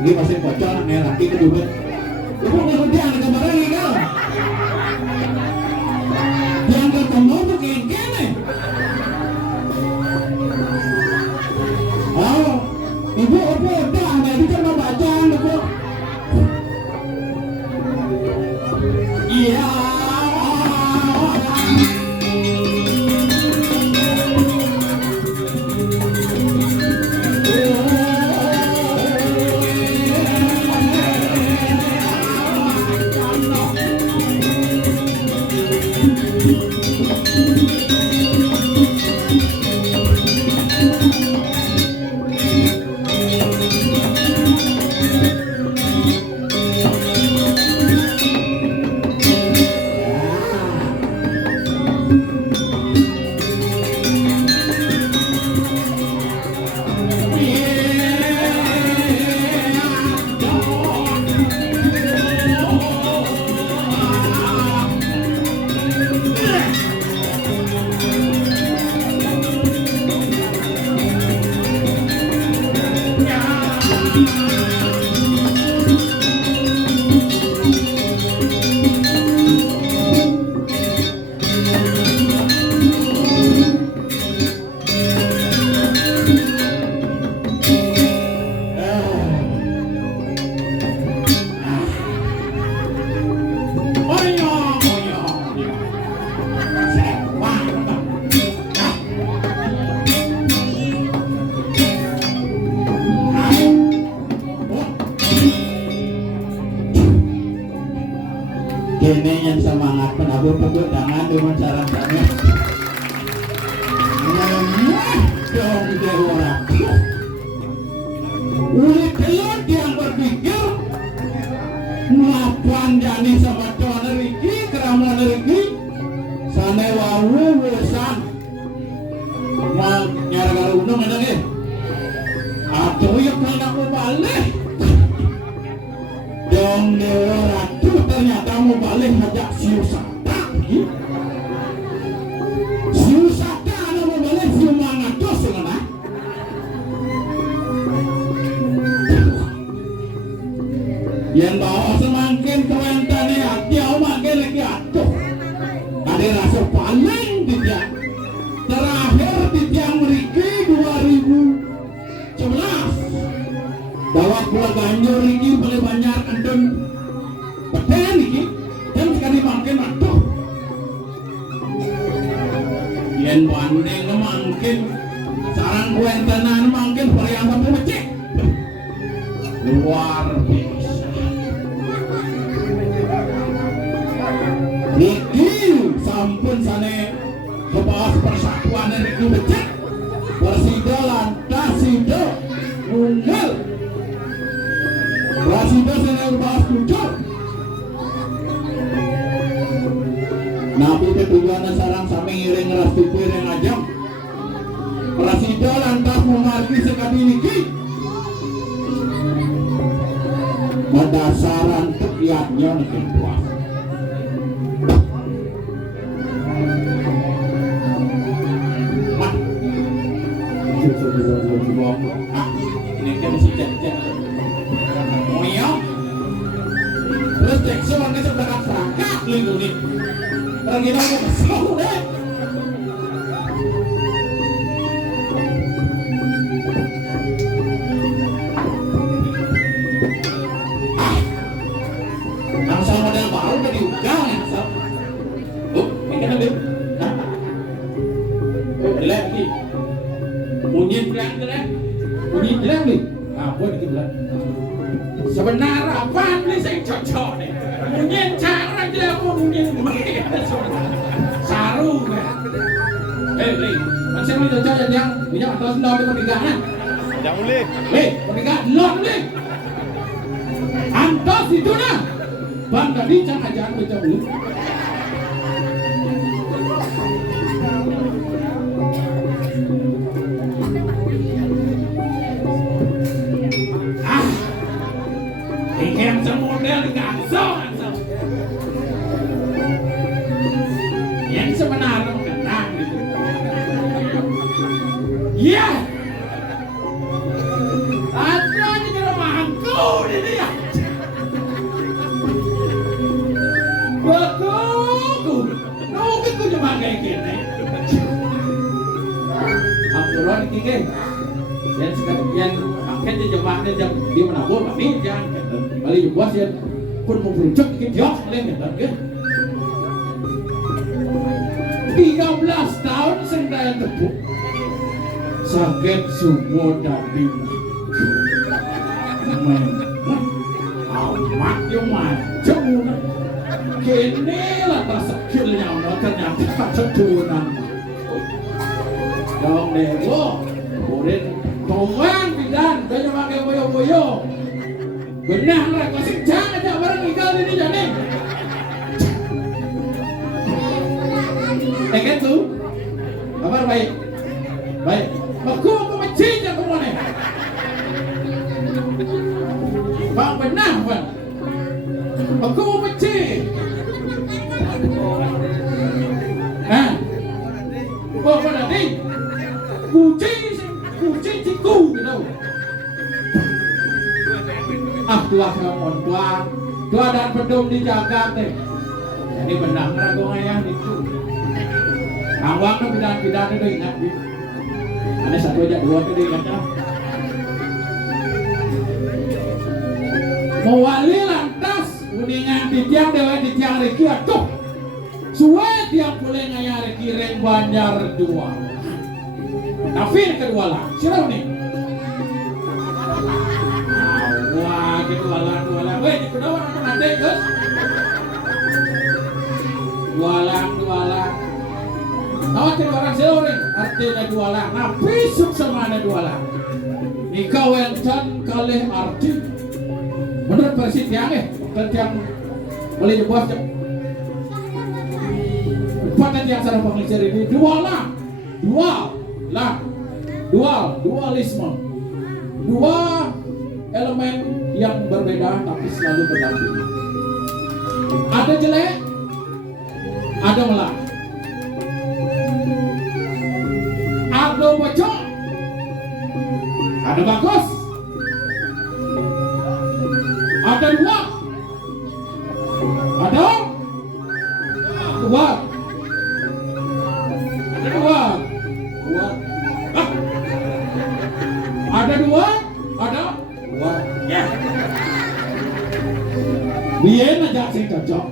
Ini masih bocor nih laki kedua. Ibu kemudian kemarin ini kan yang ketemu tuh gini. Oh, ibu udah nggak bisa membaca ibu. Iya. kene yang semangat penabur pegangan dengan cara sana dong dia orang ulit telur yang berpikir ngapan jani sama tuan Riki keramuan Riki sana wawu wesan nyara unung ada ke atau yang nak mau balik dong dia ratu ternyata mau balik ngajak siu sata siu sata ada mau balik siu mangatos ngana yang bawa semakin kewentane hati au makin lagi atuh ada rasa paling tidak terakhir di tiang Riki 2011 bawa pulang ganjur Riki boleh banyak andun beten Riki dan sekali makin atuh yang banding makin sarang kuentanan makin varian apa becek luar biasa Riki sampun sana kebahas persatuan Riki becek Prasido lantas Sido nunggal Prasido sana kebahas kucur Nabi ketujuan sarang sami ngiring ras tupir yang ajam Prasido lantas mengarti sekali Riki berdasarkan kegiatannya nih puas ini kan si cek moyo terus cek soalnya sebenarnya serangkat linggu nih orang kita mau kesel deh langsung model baru udah diugang langsung ini kan lebih lagi bunyi bilang nih apa itu bilang sebenarnya apa nih saya cocok nih bunyi cara aja aku bunyi saru kan macam ni cocok yang punya atas dua pernikahan Jangan boleh. pernikahan lot nih antos itu nah bang tadi jangan ajaran baca dulu ikan semodel dikasih yang sebenarnya mengenang gitu iya ada di rumahku ini ya betul nunggu ku cuma kayak gini Abdullah ini yang sekalian akan dijebaknya jam dia menabur tapi jangan balik juga sih pun mau berucap dikit jok lain kan 13 tahun saya tepuk sakit semua dari amat yang macam kini lah tak skillnya ternyata setunan dong dewo kemudian Tuhan bidan kaya pakai boyo-boyo benar lah kasih jangan aja barang ikan ini jadi kan tuh kabar baik aku mencari aku mana bang benar bang aku mencari kok pada ni kucing ciku gitu tua kamu tua dan pedum dijaga teh jadi benar ragu ayah itu awak tuh bidan itu ingat ada satu aja dua itu ingatnya mewali lantas kuningan di tiang dewa di tiang Riki atuh suwe tiang boleh ngaya Riki reng banjar dua tapi kedua lah siapa nih wah kedua lah weh di kedua apa nanti guys dualang. Nawatin orang seorang artinya dualang. Nah besok semana dualang. Ika wenten kalih arti. Menurut versi tiang yang boleh dibuat jam. Pada tiang sarang pengecer ini dualisme. Dua elemen yang berbeda tapi selalu berdamping. Ada jelek, ada melak. Ada bocor, ada bagus. Ada dua. Ada dua. Ya. Biyen aja sing cocok.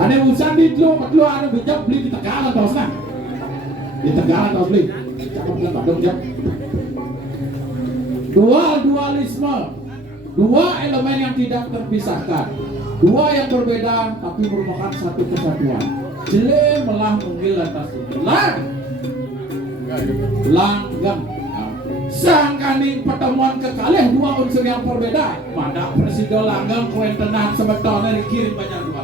Ane usan di lu ane bijak beli di Tegalan tos nah. Di Tegalan tos beli. Cakep kan Bandung jam. Dualisme. Dua elemen yang tidak terpisahkan. Dua yang berbeda tapi merupakan satu kesatuan. Jele melah munggil atas langgam. Sangkaning pertemuan kekalih dua unsur yang berbeda. Mana Presiden langgam kuentenan sebetulnya dikirim banyak dua.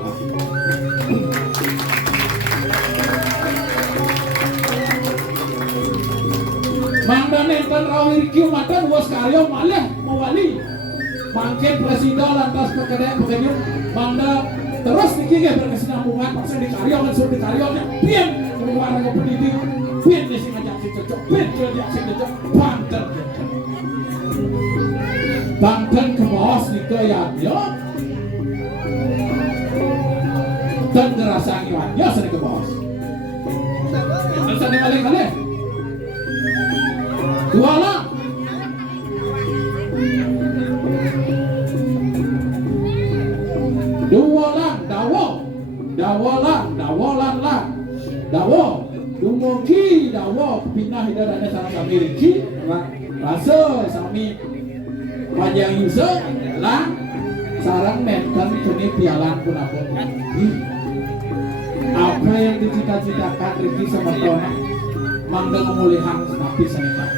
Mangda nenten rawir kiu mata dua sekaryo malih mewali. Mangkin Presiden lantas pekerjaan Mangda terus dikira berkesinambungan paksa di karyo langsung di karyonya. Pian keluar ke pendidik. Pian di sini aja si cocok. Pian jadi si cocok. Banten ke bawah nih ke ya. Dan ngerasa ngiwannya sering ke bawah. Terus ada kali. Dualang. Dawo. Dumugi dawo pindah hidadanya sareng sami riki rasa sami panjang yusa lang sarang menten kene pialan punapun. Apa yang dicita-citakan Riki semertona mangga pemulihan napi senikah.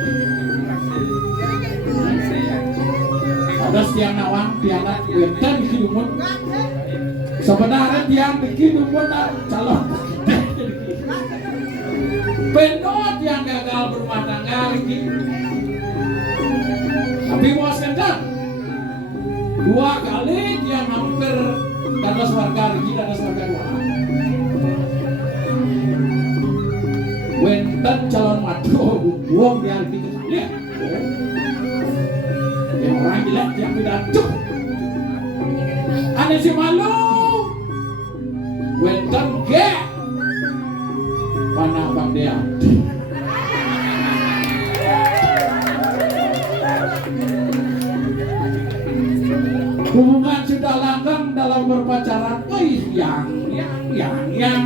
Ada tiang nawang tiangan wenten hidumun. Sebenarnya tiang hidumun calon pendot yang gagal berumah tangga Riki. Tapi muas kencang. Dua kali dia hampir dadas warga Riki, dadas warga dua. Wenten calon madu buang dia Riki kesalih. Yang orang jelek yang tidak cuk. Ada si malu. Wenten ge. Mana bang dia? Hubungan sudah langgeng dalam berpacaran. Yang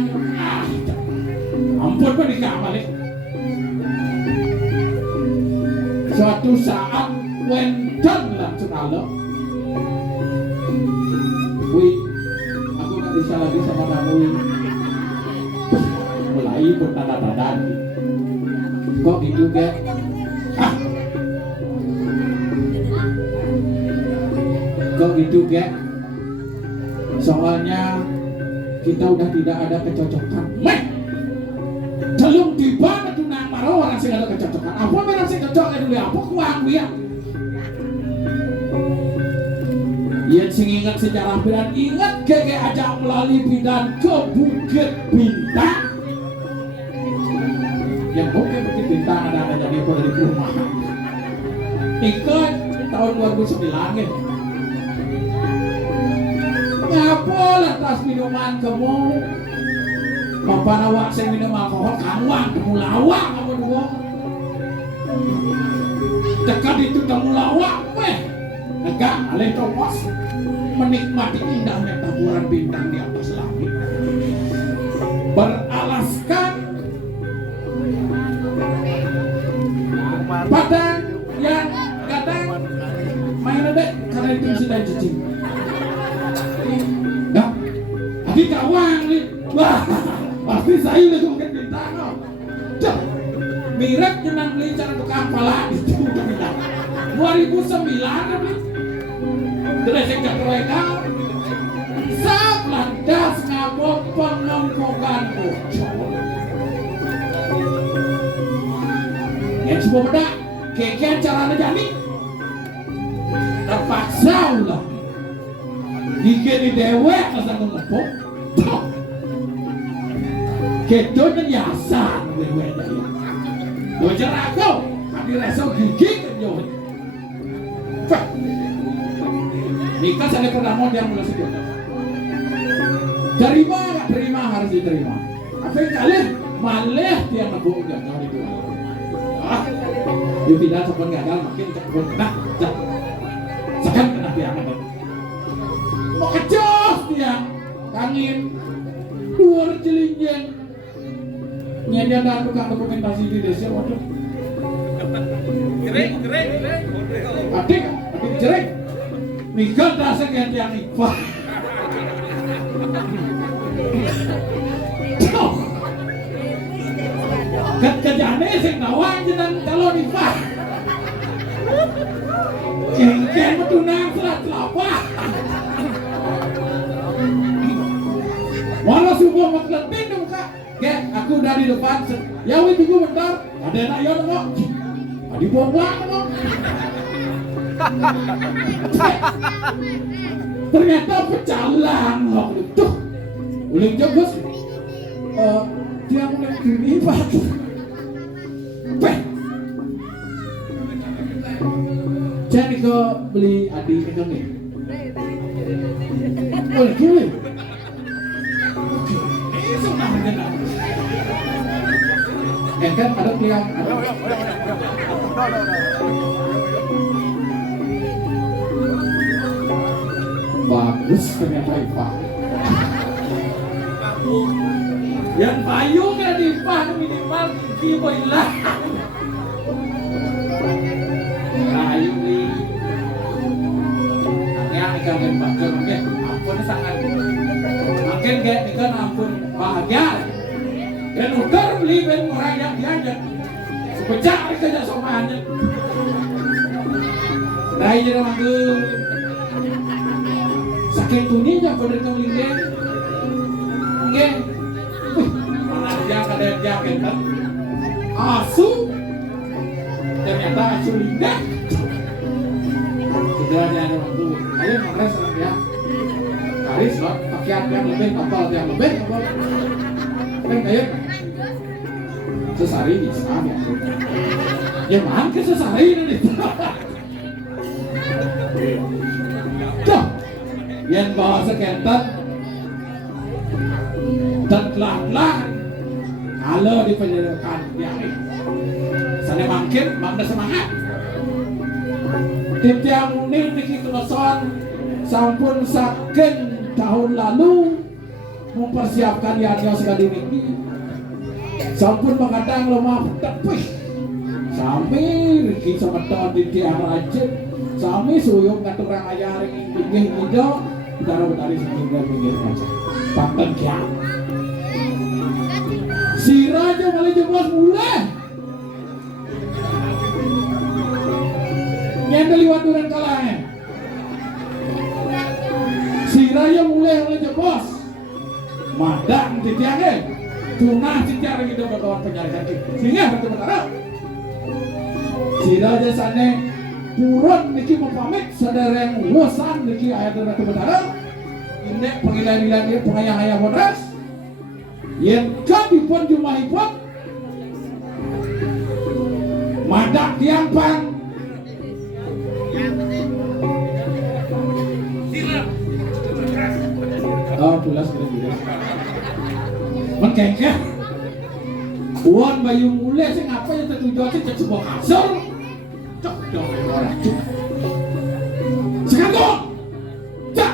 ampun menikah balik. Suatu saat wenten langsung Allah. Wih, aku nggak bisa lagi sama kamu. Mulai bertanda-tanda. Kok gitu ke? Kok gitu ke? Soalnya kita udah tidak ada kecocokan. Celung tiba tunang marah orang sih ada kecocokan. Apa merah sih cocok dulu apa kuang dia? Ia sing ingat sejarah bidan ingat gege ajak melalui bidan ke Bukit Bintang. Yang Bukit Bintang ada jadi dari perumahan. Ikut tahun 2009 ya. Ngapa lantas minuman kamu? Bapak nawak saya minum alkohol kamu lawak kamu dua. Dekat itu kamu lawak weh. Negak alih topos menikmati indahnya taburan bintang di atas langit. Beralaskan padang yang kadang main adek karena itu sudah cicing. Nah, mirip jenang beli cara tukang pala itu 2009 kan beli terus yang kekereka sab landas ngabok pengempokan bocor yang coba beda keke caranya jadi terpaksa ulah gigi di dewek asal ngempok kedonya nyasan dewek jadi bocor aku hadir esok gigi kenyon nikah saya pernah mau dia mulai sedih terima gak terima harus diterima apa yang kalian malah dia nabung gagal itu yuk tidak sepon gagal makin cepon nah sekarang kena dia nabung mau kecos dia angin luar celinjeng nyenda dan tukang dokumentasi di desa waduh kering adik jereng nikah dasar yang nikah kerjanya sing nawang jenang kalau nikah kengken metunang serat lapah walau subuh makletin dong kak aku udah di depan ya wih tunggu bentar ada anak ya nengok adi buang-buang nengok ternyata pecalang tuh uling jebus dia mulai gini pak jadi ke beli adik itu nih boleh boleh ini sudah mengenal kan ada pilihan bagus ternyata Ipa yang payung kan Ipa minimal gigi boilah kayu li yang ikan dan bakar mungkin ampun sangat makin gak ikan ampun bahagia dan udah beli ben orang yang diajak sepecah kerja somanya dari jadi manggil sakit tuninya pada kemudian nggak aja kada jaket kan asu ternyata asu lindah sebenarnya ada waktu ayo mengres ya karis lah pakaian yang lebih kapal yang lebih kapal kan kayak sesari bisa ya mana ke sesari ini tuh yang bawa sekentan dan telah kalau di penjelakan yang sana makin bangda semangat tim tiang unik niki keleson sampun saking tahun lalu mempersiapkan yang sekali ini sampun mengadang lemah tepih sami Riki sama tahun di tiang rajin sami suyung ngatur orang ayah ring pinggir hijau utara-utari pinggir kaca paten kiam si raja malah jebos mulai nyendel liwat duran kalahnya si raja mulai jebos madang di tiangnya tunah si tiang gitu berkawan penyarikan sehingga betul-betul si raja sana turun niki mempamit saudara yang wosan niki ayat dan kebenaran ini pengilan-ilan dia pengayang-ayang modras yang kadipun jumahipun madak diampang oh pulas kira-kira mengkengkeh uang bayu mulai sih ngapa yang tertujuan sih cek sebuah kasur cok dong orang cok sekarang dong cak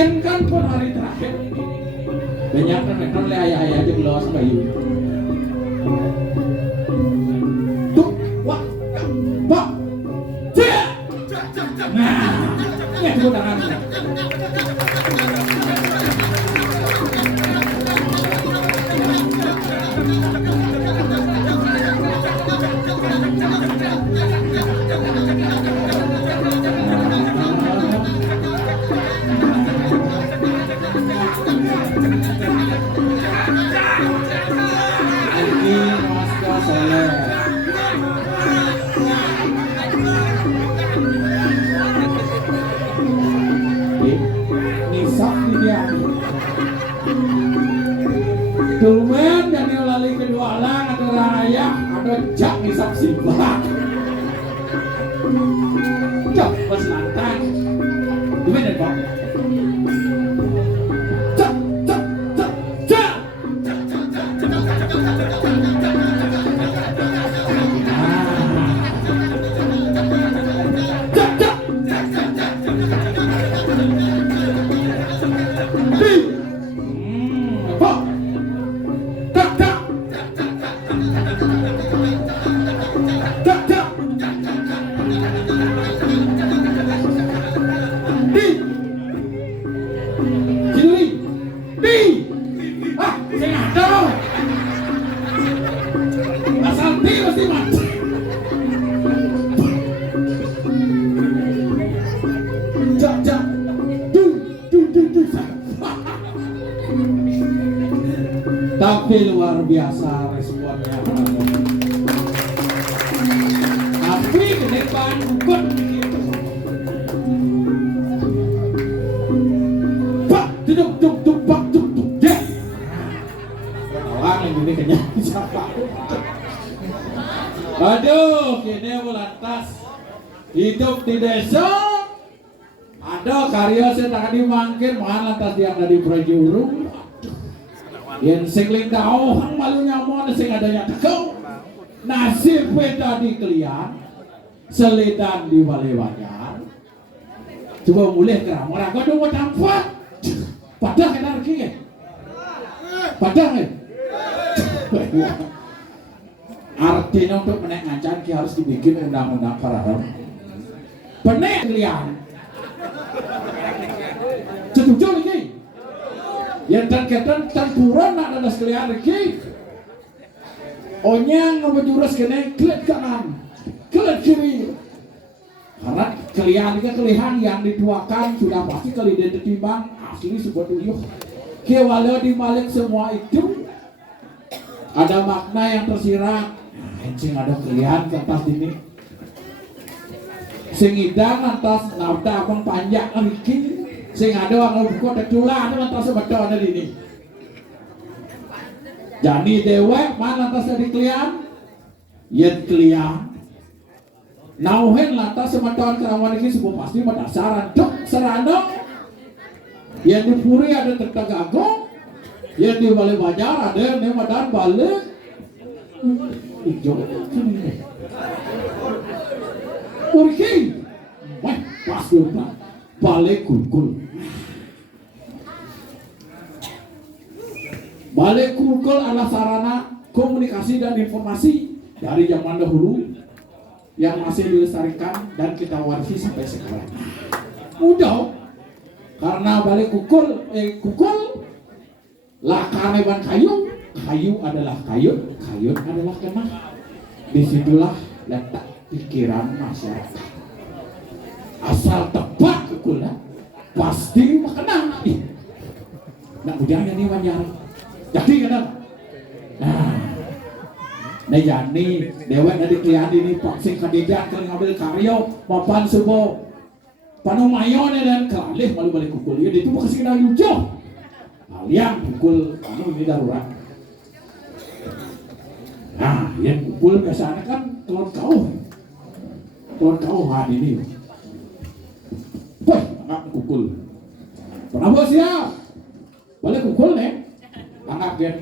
Ken kan pun hari terakhir banyak kan le ayah aja belos bayu tuh wah pak cek nah ya tepuk tangan Tumen dan yang lali kedua lang ada raya ada jak nisap sibak cok pas lantang tumen dan bang cok cok cok cok tapi luar biasa responnya. Tapi ke depan bukan pak duduk duduk duduk pak duduk ya orang yang gini kenyang siapa aduh kini lantas hidup di desa ada karya saya tak dimangkin mana lantas dia ada di Prajurung yang singling dauhan malunya mau sing adanya tekau nasib beda di kalian selidan di Balai Banjar coba mulai kerang orang kau dua tampak padang energi ya padang ya artinya untuk menaik ngacan harus dibikin undang-undang paragraf penek kalian setuju lagi yang terkaitan tempuran nak ada sekalian lagi onyang ngejurus kene klik kanan klik kiri karena kalian ini kelihan yang dituakan sudah pasti kali dia tertimbang asli sebetulnya kewalau di balik semua itu ada makna yang tersirat sing ada kelihan ke atas ini sing idang atas nafta abang panjang lagi sing ada orang buku terculah ada lantas sebetulnya ada ini jadi dewek mana lantas dari kalian yet kalian nauhen lantas sebetulnya kerawan ini sebuah pasti berdasar dok serana yang di Puri ada Tertagago yang di Balai Banjar ada yang di Madan balik hijau Puri wah pas lupa Balai Kulkul Balai Kulkul adalah sarana komunikasi dan informasi dari zaman dahulu yang masih dilestarikan dan kita warisi sampai sekarang. Mudah karena Balai Kulkul lakaneban kayu adalah kayu adalah kena. Disitulah letak pikiran masyarakat. Asal tepat kukula pasti makna nak budangnya ni Banjar jadi kan nah jadi dewek dari kelihatan ini paksing kandidat kalau ngambil karyo mapan subuh panumayon dan kalih malu balik kukul ya itu bukan sekedar yujo kalian kukul ini darurat nah yang kukul biasanya kan telur kau hari ini wah, angkat kukul. Pernah bos ya? Balik kukul nih, angkat dia.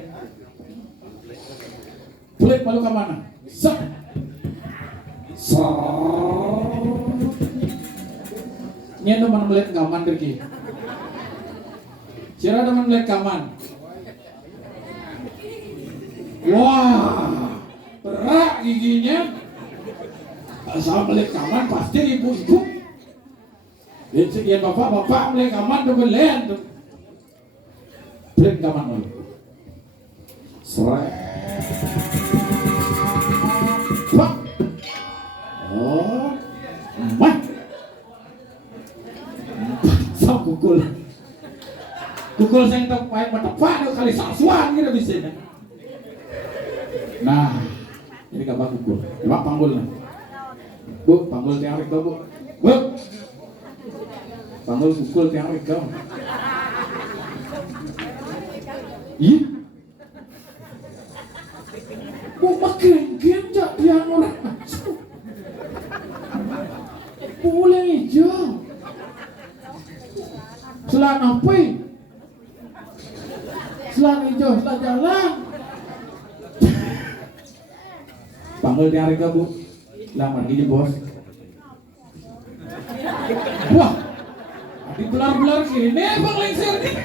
Pelit malu ke mana? Set. Nya teman melihat ngaman pergi. Sira teman lekaman. Wah, berak giginya. Asal lekaman pasti ibu-ibu. Sekian bapak-bapak lekaman tuh belen tuh. Lekaman dulu. Seret. Pak. Oh, mah. Sok kukul. Kukul saya tepat tepat kali sasuan gitu bisa. Nah, ini kabar kukul. Coba panggul nih. Bu, panggul tiang reka bu. Bu. Panggul kukul tiang reka. Ih. Bu makin genjak tiang orang. Boleh hijau. Selan apa? Selan hijau, selan jalan. Panggil tiang reka bu. Lamar gini bos. Wah, di belar-belar gini bang lengser nih.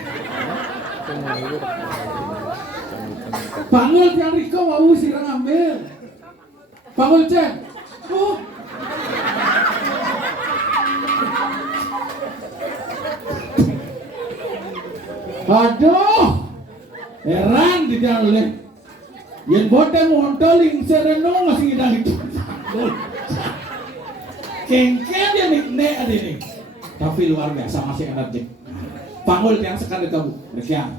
Panggil tiang reka mau sirang ambil. Panggil cek. Oh. Aduh, heran tidak oleh. Yang bodoh montol lingser renung masih kita itu. Kengkel dia nih ada ini. Tapi luar biasa masih energi. Panggul yang sekali kamu, rekian.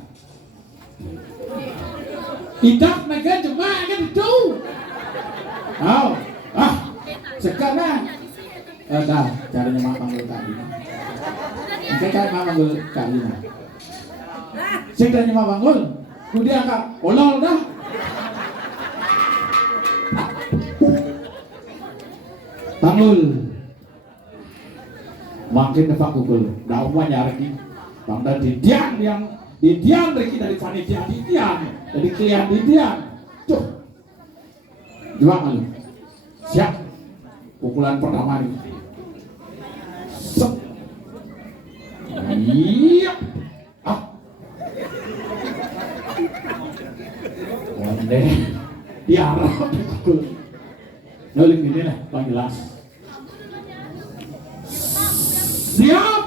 Idak naga jemaah kan itu. Sekarang. Dah, caranya mah panggul tadi. Oke kan mah panggul kali. Sekarang mah panggul. Kemudian kak, olol dah. Panggul. Makin depak kukul. Dah umah nyari. Bangda didian yang didian Riki dari panitia didian. Dari klien didian. Tuh. Jual malu. Siap. Pukulan pertama ini. Sep. Iya. Onde. Diarah kukul. Nulik ini lah, Bang jelas. Siap.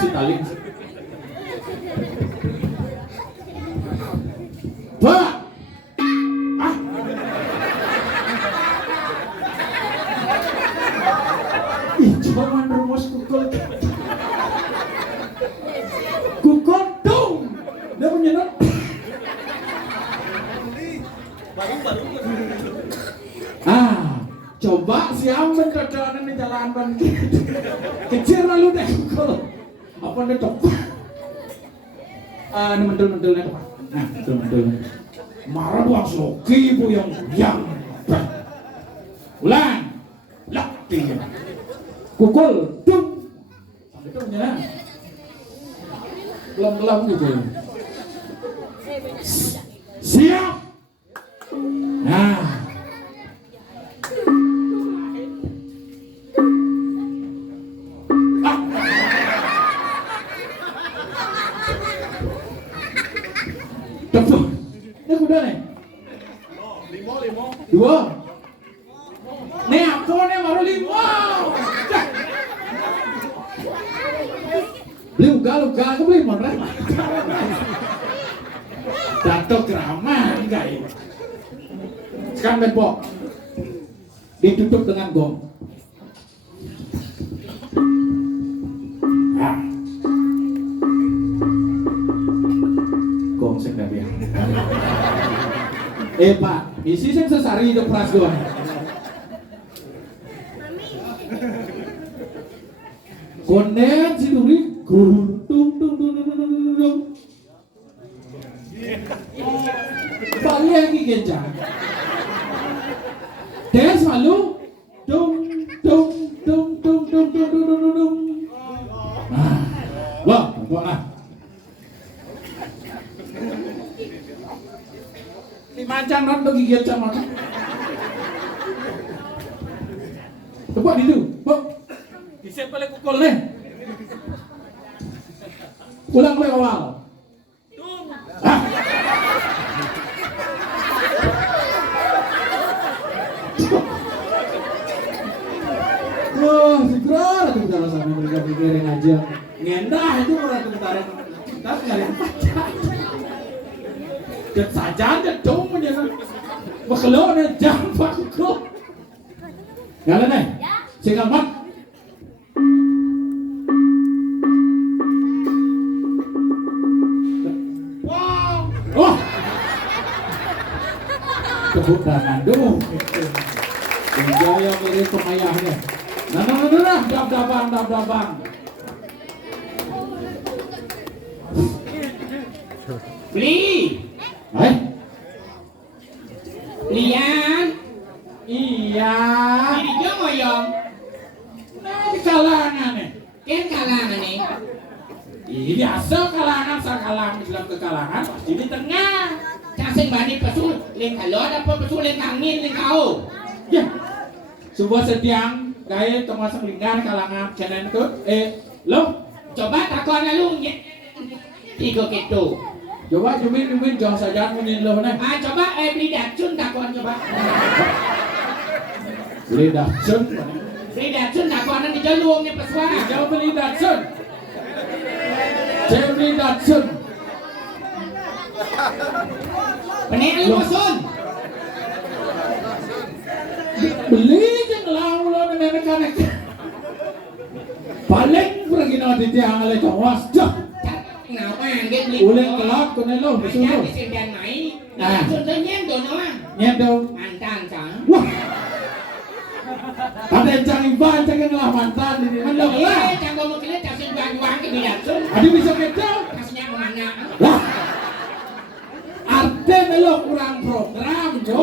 Si taling. Pak. Jangan rumus kukul. Kukul dong. Dia menyenat. Coba siang mencocokan di jalanan kecil lalu deh kukul. Apa nih coba? Ini mentul-mentul nih pak. Nah, mentul-mentul. Marah buang soki bu yang. Ulang, lakti. Kukul, dum. Itu menyenang. Belum gitu. Siap. Nah. Tepuk. Ini kuda nih. Limo. Dua. Nih aku nih baru 5. Beli ugal aku beli modern. Jatuh keramat enggak ya? Sekarang bebok. Ditutup dengan gong. Gong sing dari. Pak, isi sing sesari itu pras doang. Konden si duri tung. Balik lagi kencang. Des malu tung. Wah, buang. Macam orang bergigit sama kan? Tepuk itu, Bisa balik kukul nih. Ulang ke awal. Hah? Wah, segera tuh kalau sampai mereka pikirin aja. Ngendah itu orang tentara tapi nggak yang pacar. Dan saja ada dong menjadi bakal ada jampak kok. Gala nih, singal mat. Wow, oh, kebutangan dong. Jaya mirip pemayahnya. Nah, dab-dabang. Beli, Lian, Iya. ini dia ngoyong, Nah, di kalangan nih. kan kalangan nih. Ini biasa kalangan, sakalangan, dalam kekalangan pasti di tengah. Kasih bani pesul, leng kalot apa pesul leng angin leng kau. Ya, sebuah setiang gaya termasuk lingkaran kalangan channel itu. Lo, Coba takon lu tiga gitu. coba jumin jangan saja munin lo nih. Coba beli dacun takon coba. Beli Datsun. Beli dacun takonan di jalur nih pesuara. Jauh beli Datsun. Saya beli Datsun. Penek lu pesun. Beli yang lau lo nenek-nenek. Paling pergi nanti tiang oleh kawas dah. Nào mà biết beli. Ulen kelak kena lo Anh besul chắc lo. đi xem đèn máy. Dacun tôi nyen đồ nó. Nyet đâu. Antan chẳng. Wah. Ada yang cari ban jangan lah mantan ini. Anda lah. Chẳng có một cái lết chào xin vang cái bị dacun. Ada bisa kita. Kasihnya kemana? Lah. Artinya lo kurang program, Jo.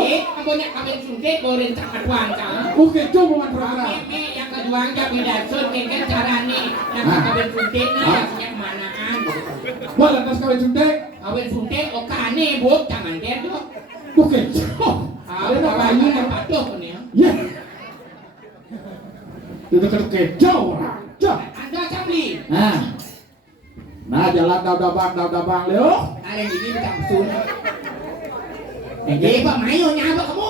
Punya kawin suntik borin cakat wang kan. Oke, coba man program. Meme yang kedua yang beda sun kan cara nih yang kawin suntik nah kasihnya kemanaan. Wah, lantas kawin suntik. Kawin suntik okane buat jangan dia tuh. Oke, coba. Ada kayu yang patuh nih. ya. Itu kekejo orang. Coba. Anda beli. Nah, jalan dabang Leo. Ada yang ini macam sun. Pak Mayo nyapa kamu.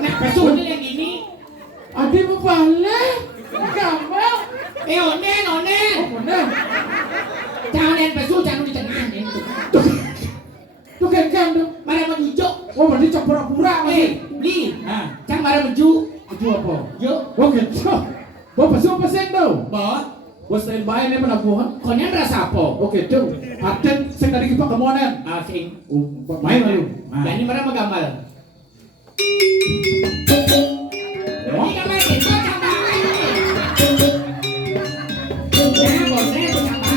Nah, pesun yang ini. Adi mau balik. Gampang. Onen. Oh, benar. Jangan yang pesun jangan di tengah nih. Tuh kan tuh. Mari menuju. Oh, berarti cok pura-pura masih. Beli. Nah, Jangan mari menuju. itu apa? Yuk. Oke, cok. Bawa pasang tuh. Bos. Bos standby ini penabuhan. Konya merasa apa? Oke, tuh. Paten sing tadi kita kemonen. Asing. Main lalu. Jadi mereka menggambar. Oh. Ini gambar itu gambar. Nah, bosnya itu gambar.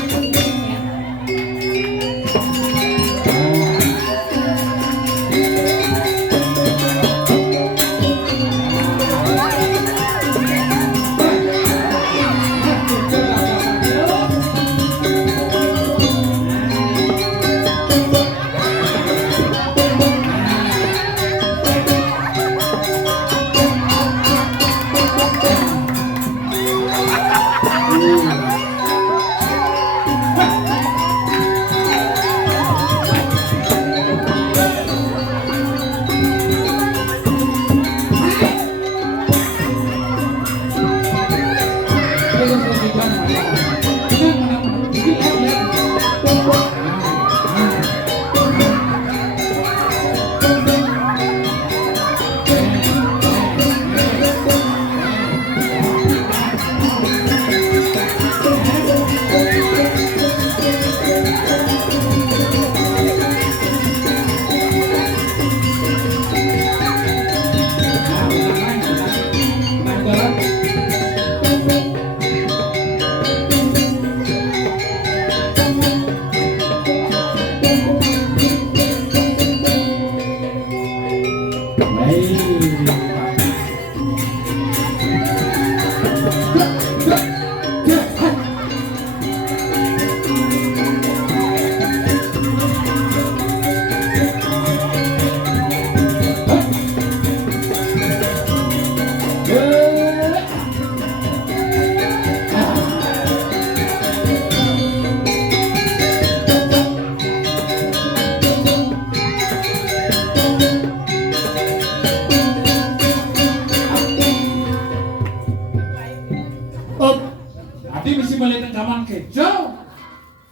kamar kejo.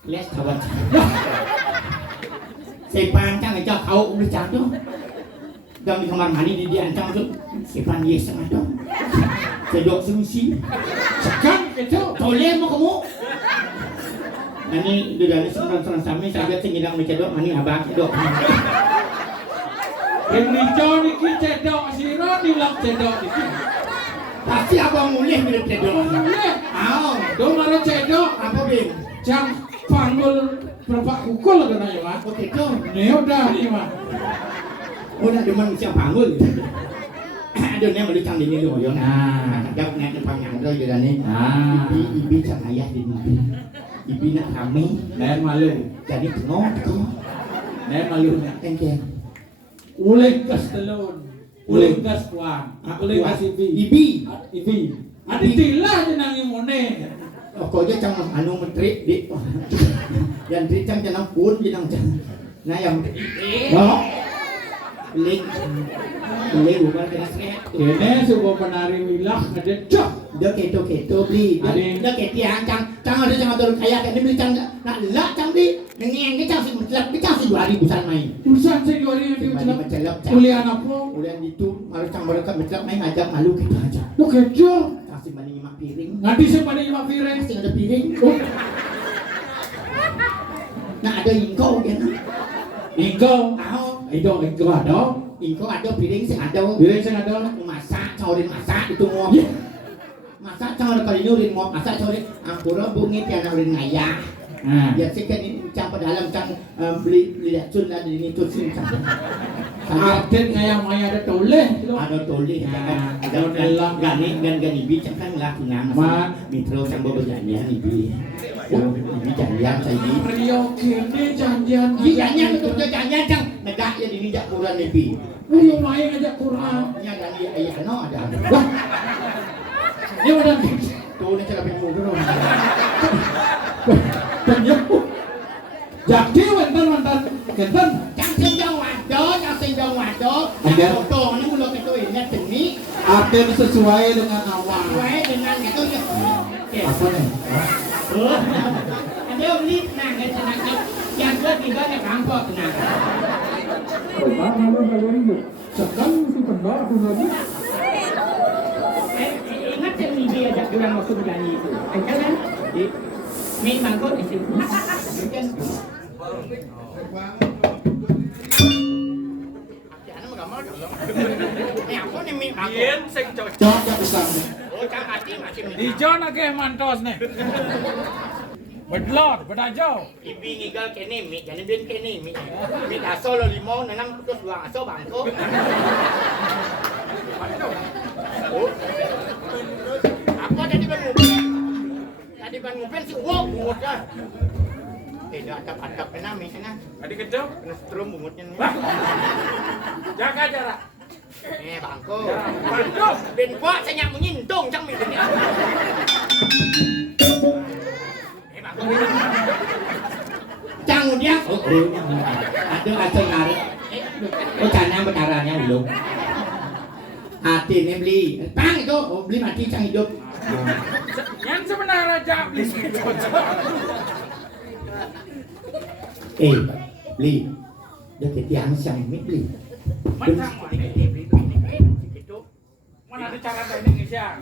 Les kawan. Sepan cang aja kau udah cang tuh. Di kamar mandi di dia cang tuh. Sepan yes sama tuh. Cedok sushi. Sekan kejo. Toleh mau kamu. Ini dari seorang sami saya tinggal mencedok mani abang cedok. Ini John iki cedok siro dilak cedok iki. Pasti abang mulih mirip cedok. Mulih. Do maro cedok Apa bing? jam panggul berapa kukul kena ya Mas. Oke tuh. Nih udah nih Mas. Udah demen siang panggul. Aduh nih melucang di sini loh yo. Nah, jauh nih depan ngandel gitu nih. Ibi sang ayah di sini. Ibi nak kami. Nen malu. Jadi tengok. Nen malu. Tengkeng. Uling gas telun. Uling gas kuang. Uling gas ibi. Ibi. Adi tilah jenang imune. Kok aja cang anu menteri di. Yang menteri cang jenang pun jenang cang. Nah yang oh. Link bukan kena seret. Ini sebuah penari wilah ada cok. Dia keto beli. Dia ketiang cang ada cang turun kaya kan dia beli cang nak lah cang beli. Nengeng dia cang si 2.000 busan main. Urusan saya 2.000 mencelap. Kuliah apa? Kuliah itu harus cang mereka mencelap main ngajak malu kita aja. Lu kejo. Kasih banding 5 piring. Nanti saya pada 5 piring. Kasih ada piring. Nah ada ingkau kan. Ingkau. Tahu. Ingkau ada. Ingkau ada piring sih ada. Piring saya ada. Masak, cawrin masak itu ngop. Masak cawrin kali nyurin ngop, masak cawrin ampura bungi tiada urin ngayah. Nah, Ya sih kan cang pada dalam cang beli lihat cun lah di ini cun sini cang. Aden ngayang maya ada toleh. Ada toli, ada dalam gani ibi cang kan lah tunang. Mitro cang bawa janjian ibi. Ibi janjian saya ibi. Rio kini janjian. Janjian betul janjian cang. Negak ya di nijak kurang ibi. Uyo main aja kurang. Nya gani ayah no ada. Wah. Dia udah Tuh ni cara penyuh dulu. penyebut. Jadi wonten kenten Cang sinjong waduh. Ada. Foto ni mulut itu ini teni. aden sesuai dengan awal. Sesuai dengan itu ya. Apa nih? Ada beli nang senang yang gue tinggal di kampung nang. Sekarang mesti pendar lagi. Ingat yang ini ajak orang waktu berjanji itu. Kan? Di main mangkok di situ. Yen sing cocok ya bisa. Ijo nake mantos nih. Bedlor, bedajau. Ibi ngigal kene mi, jangan bin kene mi. Mi aso lo limau nanam terus dua aso bangko. Apa tadi ban ngupin? Tadi ban ngupin si uang bungut kan. Dah atap kena mi sana. Adik kecil, Kena strum bungutnya ni. jaga jarak. Bangko. Mantos. Ben kuat saya nyak menyintung cang mi ni. Bangko. Cang dia. Ada asal narik. Canang berdarahnya belum. Hati ni beli. Bang itu beli mati cang hidup. Yang sebenarnya jawab sing cocok. Beli. Dia ketiang siang mi beli. Macam mana? Mana ada cara dari Indonesia?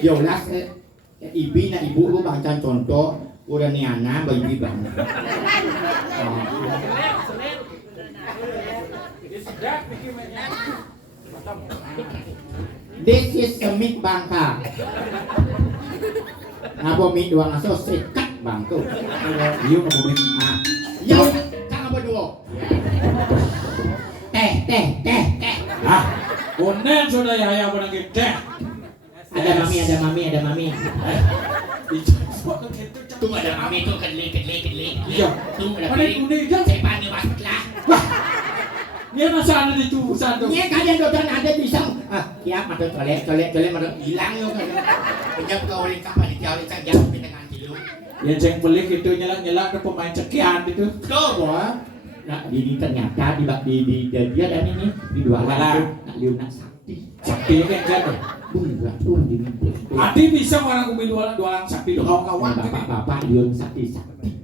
Yolas ibi na ibu lu bangcan contoh udah niana bayi bang. This is a meat bangka. Apa meat dua ngaso sekat bangku. Iya mau bin. Yo, cang apa dua? Teh. Konen sudah ya pada gede. Ada mami. Tunggu ada mami tu kedli. Iya. Tunggu ada Mana piring. kuning kan? Saya panggil waspat lah. Dia masa ada di tubusan tuh. Ini kalian dodan ada pisang. Kiap mata colek mata hilang yo kan. Penyap kau oleh kapal di jauh cang jauh dengan kilu. Ya ceng pelik itu nyelak ke pemain cekian itu. Tuh boh. Nah, ini ternyata di dia dan ini di dua Walah. nak liu nak sakti. Sakti kengket. Berat tuh di Adi bisa orang umi dua orang sakti dong kawan-kawan. bapak-bapak Yun sakti.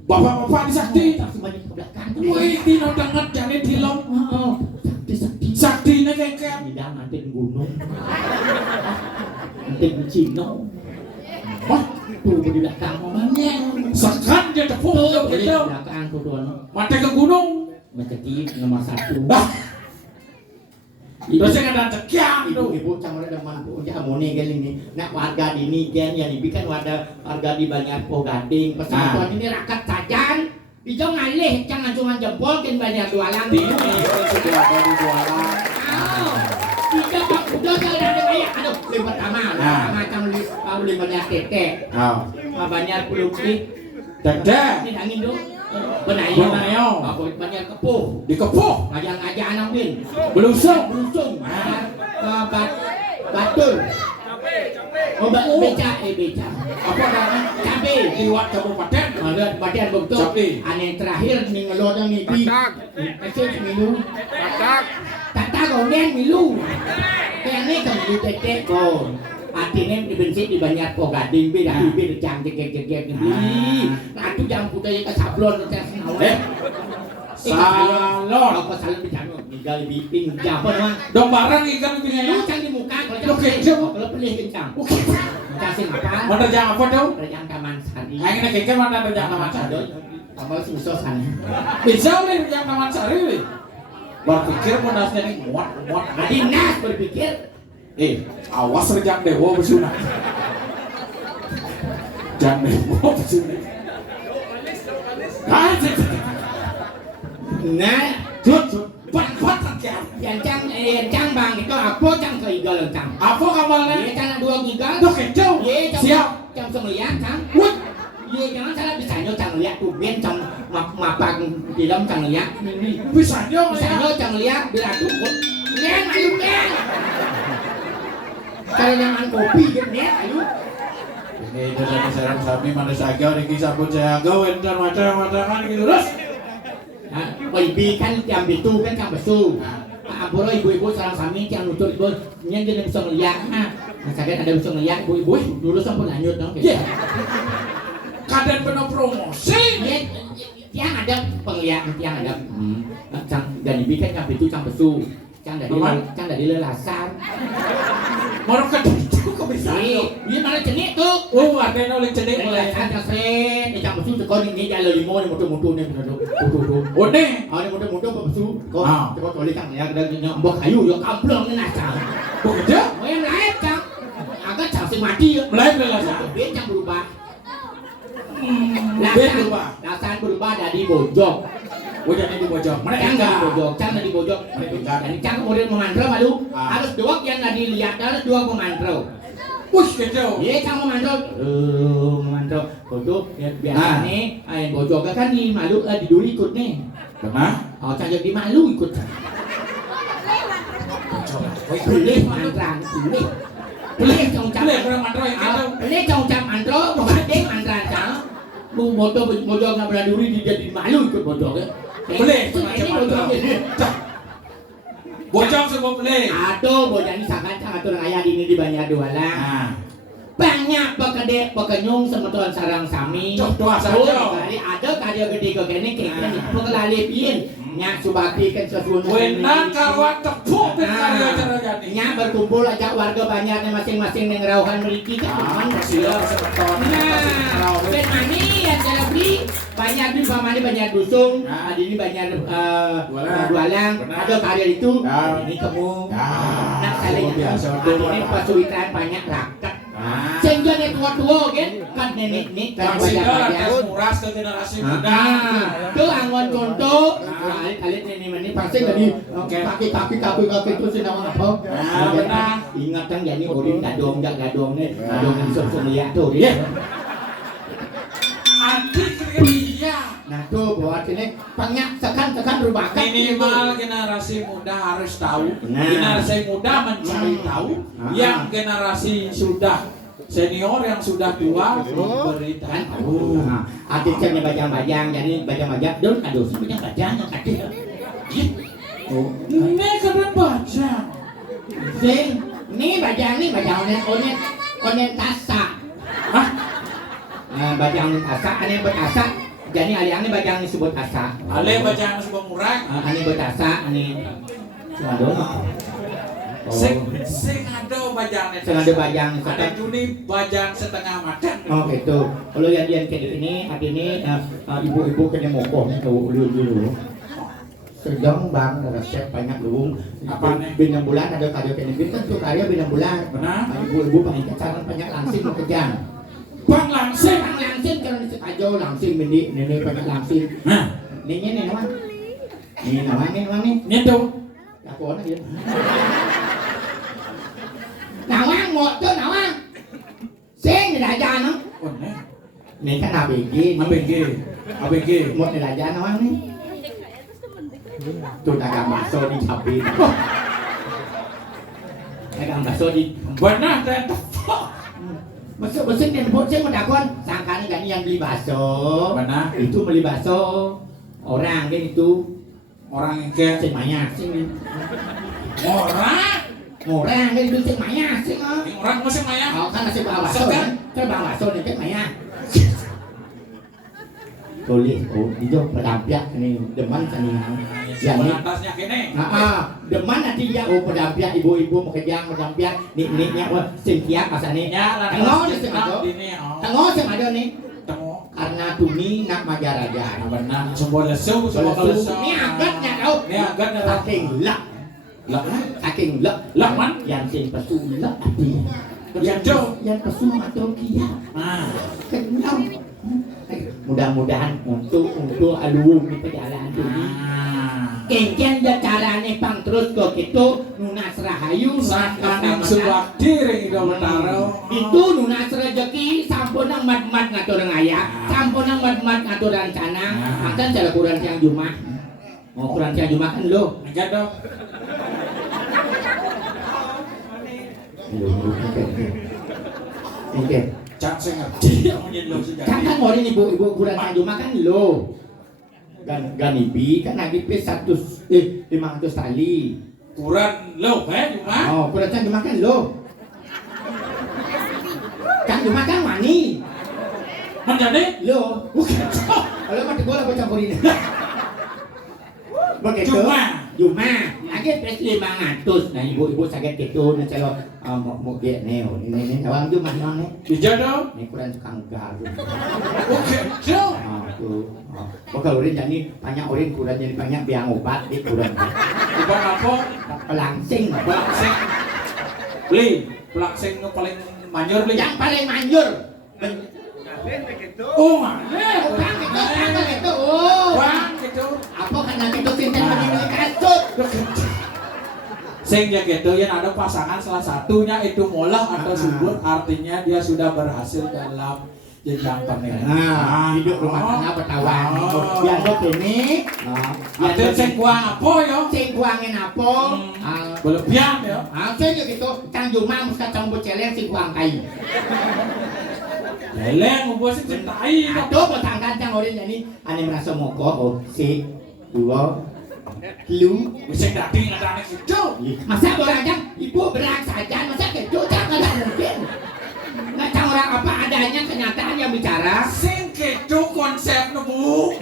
Bapak-bapak di sakti. Semuanya ke belakang. Wih, dino denget jane dilom. Oh, sakti. Saktine kengket. Tidak nanti gunung. Nanti Cino. Wah, Tuh di belakang mamanya. sekan dia tepuk Tuh di gitu. belakang tuh tuan. Mati ke gunung. Mencekik nomor 1. Terus ada cekiang tuh. Ibu-ibu camar deman bu jamune gel ini. Nak warga di ini gen yang dibikin warga di Banjar Po Gading. Persatuan ini rakyat sajan. Ijo ngalih jangan cuma jempol kan banyak jualan. Ini sudah ada di jualan. Ijo pak udah jalan ada kayak aduh beli pertama macam beli banyak tete. Banyak pelukis. Dada. Ini angin tuh. Benayo. Banyak kepuh. Dikepuh. Ngajak anak bin. Belusung. Batul. Oh, beca. Apa namanya? Cabe. Liwat kabupaten. Ada badan betul. Cabe. Aneh terakhir nih ngelodang nih di. Kecil milu. Kata gonden milu. Kayaknya kan milu tetek kok. Artinya dibensin di Banjar Po Gading beda bibir cantik gek dibeli. Nah itu jangan putih ke sablon ke senawar. Salon. Apa salon bicara tinggal di pinggir apa namanya? Dong barang ikan pinggir. Lu kan di muka kalau kalau pilih kencang. Kasih apa? Mau rejang apa tuh? Rejang Taman Sari. Yang ini keke mana rejang Taman Sari? Tambah susah sana. Bisa nih rejang Taman Sari nih. Berpikir pondasnya nih muat. Adinas berpikir. Awas rejang dewa bersunat. Jangan dewa bersunat. Nah, Pat yang cang bang itu apa cang ke igal cang? apa kabarnya? Iya cang 2 gigal. Tuh kecau. Iya Siap. Cang semelihat cang. Iya jangan salah bisa cang lihat tuh ben cang mapang di dalam cang lihat. Bisa Bisa cang lihat bila tuh. Neng ayo neng. Kalau nyaman kopi kan neng ayo. Ini dari sarang sapi mana saja di kisah pun saya gawe dan macam-macam gitu terus. Baby kan jam itu kan cang besu. Ampura ibu-ibu sarang kami yang nutur ibu nyen dia bisa ngeliat. Misalkan ada bisa ngeliat ibu-ibu dulu sampai lanjut dong. Iya. Kadang penuh promosi. Yang ada penglihatan yang ada. Cang dan ibu kan jam itu cang besu. Cang dari lelasan. Mau ke itu kok bisa? Iya malah cenik tuh. Oh, ada yang oleh cenik mulai. Cang sen, cang besu tekon ini jalan limo ni mutu-mutu ni tuh. Oh nih. Ni mutu-mutu besu. Kau toli cang ya ada nyambok kayu yo kamplong ni nasa. Bekerja? Oh yang lain cang. Agak cang si mati. Mulai lelasan. Dia cang berubah. Lasan berubah dari bojok. Oh jadi di bojong. Mana Cang enggak? dari bojok, cang dari bojok. Dan cang kemudian memantrau malu. Harus dua yang nggak dilihat, harus dua memantrau. Wih kecil. Iya cang memantrau. Memantrau. Bojok biasa nih, ayam bojok kan di malu di duri ikut nih. Kenapa? Oh cang jadi malu ikut. Boleh mantran, boleh. Boleh cang cang. Boleh cang cang mantrau, bukan mantran cang. Bu bojok nggak berani duri jadi malu ikut bojok ya. Boleh, bojong semua boleh. Aduh, bojang ini sangat atur ayah ini di Banjar Dualang. Banyak pekedek, pekenyung semeton sarang sami. Doa saja. Ada karya gede ke kene kene pekelali piin. Nya subakti kan sesuatu. Wenang kawan tepuk karya cara jadi. Nya berkumpul ajak warga Banjarnya masing-masing yang ngerauhan mriki kan. Siap semeton. Nah, ben mani yang beli banyak di pamane banyak dusung, ada ini banyak Dualang, ada karya itu. Ini kamu. Nak saling biasa. Ini pasuitan banyak rakyat. Sehingga nih tua-tua kan nenek nih kan banyak muras ke generasi muda. Tuh anggon contoh, kalian ini mana pasti jadi kaki itu senang apa? Benar. Ingat kan jadi orang gadong nih, gadong yang susun lihat tuh dia. Antik dia. Nah tuh buat ini banyak sekan berbakat. Minimal generasi muda harus tahu. Generasi muda mencari tahu. Yang generasi sudah senior yang sudah tua memberikan tahu. Artinya bajang-bajang, jadi bajang-bajang don aduh sebenarnya bajang kecil. Ini kadang baca. Sing Nih bajang onen tasa. Hah? Bajang onen tasa, ane betasa. Jadi aliangnya bajang disebut tasa. Ale bajang sebuah murah. Ane betasa, ane sengado. Sing ado bajang Sengado bajang. Ada Juni bajang setengah makan. Oh gitu. Kalau yang kayak gini, ini ibu-ibu kena mokoh nih tahu dulu. Sedang bang resep banyak luung. Apa nih? Bintang bulan ada karya penipin kan tuh karya bintang bulan. Benar. Ibu-ibu pakai cacaran banyak langsing mau kejang. Bang langsing. Bang langsing kalau di ajo langsing bendi nenek banyak langsing. Nah, Ini nama. Ini nama nih. nyetu. Aku orang dia. Nawang một cho nawang. Sen ni đại gia nó. Oh, nih. Này cái nào bị kia. ABG. Một ni đại gia nawang nih. Tôi dagang bakso di Cabe. Dagang bakso di. Benar ternyata. Masuk dan boceng udah kon. Sangkanya gak yang beli bakso. Benar. Itu beli bakso. Orang kan itu. Orang yang kayak Sing maya sing. orang Orang kan itu sing maya sing. yang orang masih maya. Oh kan nasi bakso kan. Cái bakso này cái maya. Tulis di jauh pedampiak ini deman sini. Yang atasnya kene. Deman nanti ya pedampiak ibu-ibu mau kejang pedampiak nik singkiak pasane. Ya, Tengok di sini. ini. Tengok sing ada nih. Tengok. Karena tuni nak majaraja. Benar. Sebuah lesu, sebuah lesu. Ini agaknya tau. Ini agaknya Saking lak. Lah, Saking lak. lah man. Yang sing pesu lak hati. Yang pesu atau kia. Nah, Kenal. Mudah-mudahan untuk aluum di perjalanan ini. Kencen ya caranya pang terus kok itu nunas rahayu saking sebuah diri hidup betaro. itu nunas rezeki sampun nang mat-mat ngatur ngaya sampun nang mat-mat ngatur rencana akan jalan kurang siang Jumat mau kurang siang Jumat kan lo Enggak dong. oke Cak saya ngerti yang menyentuh sejak. kan mau ini ibu kurang siang Jumat kan lo Ganipi kan lagi pe 500 tali. Kurang lo, cuma. Oh, kurang siang Jumat kan lo. Kan Jumat kan mani. Menjadi Lo, bukan. Kalau mati gua lah campurin. Begitu. Juma. Lagi pes 500. Nah, ibu-ibu sakit gitu, nah kalau mau get neo. Ini awang Jumat nih. dijodoh. Ini kurang tukang garu. Oke, jo. Tuh. Kalau urin jadi banyak urin kurang jadi banyak biang obat di kurang. Obat apa? Pelangsing. Pelangsing. Beli. Pelangsing yang paling manjur beli. Yang paling manjur. Oh, mana? Bang itu. Oh. Bang, gitu. Apa karena itu sinten begini kasut. Sehingga gitu ya ada pasangan salah satunya itu molah atau subur artinya dia sudah berhasil dalam jenjang pernikahan. Nah, hidup rumah tangga bertawan. Yang dok ini, Ada sing kuang apa ya? sing kuangin apa? Berlebihan ya. Saya gitu, Kang Juma mesti campur celeng sing kuang kai. Leleng ubah sing cintai. Aduh, petangkan cang orang jadi, ane merasa mogok, si dua, lu. Bisa daging ada anak itu. Masa orang cang, ibu berak saja, masa gitu cang ada mungkin. Nggak cang orang apa adanya kenyataan yang bicara. Sing kecu konsep Bu.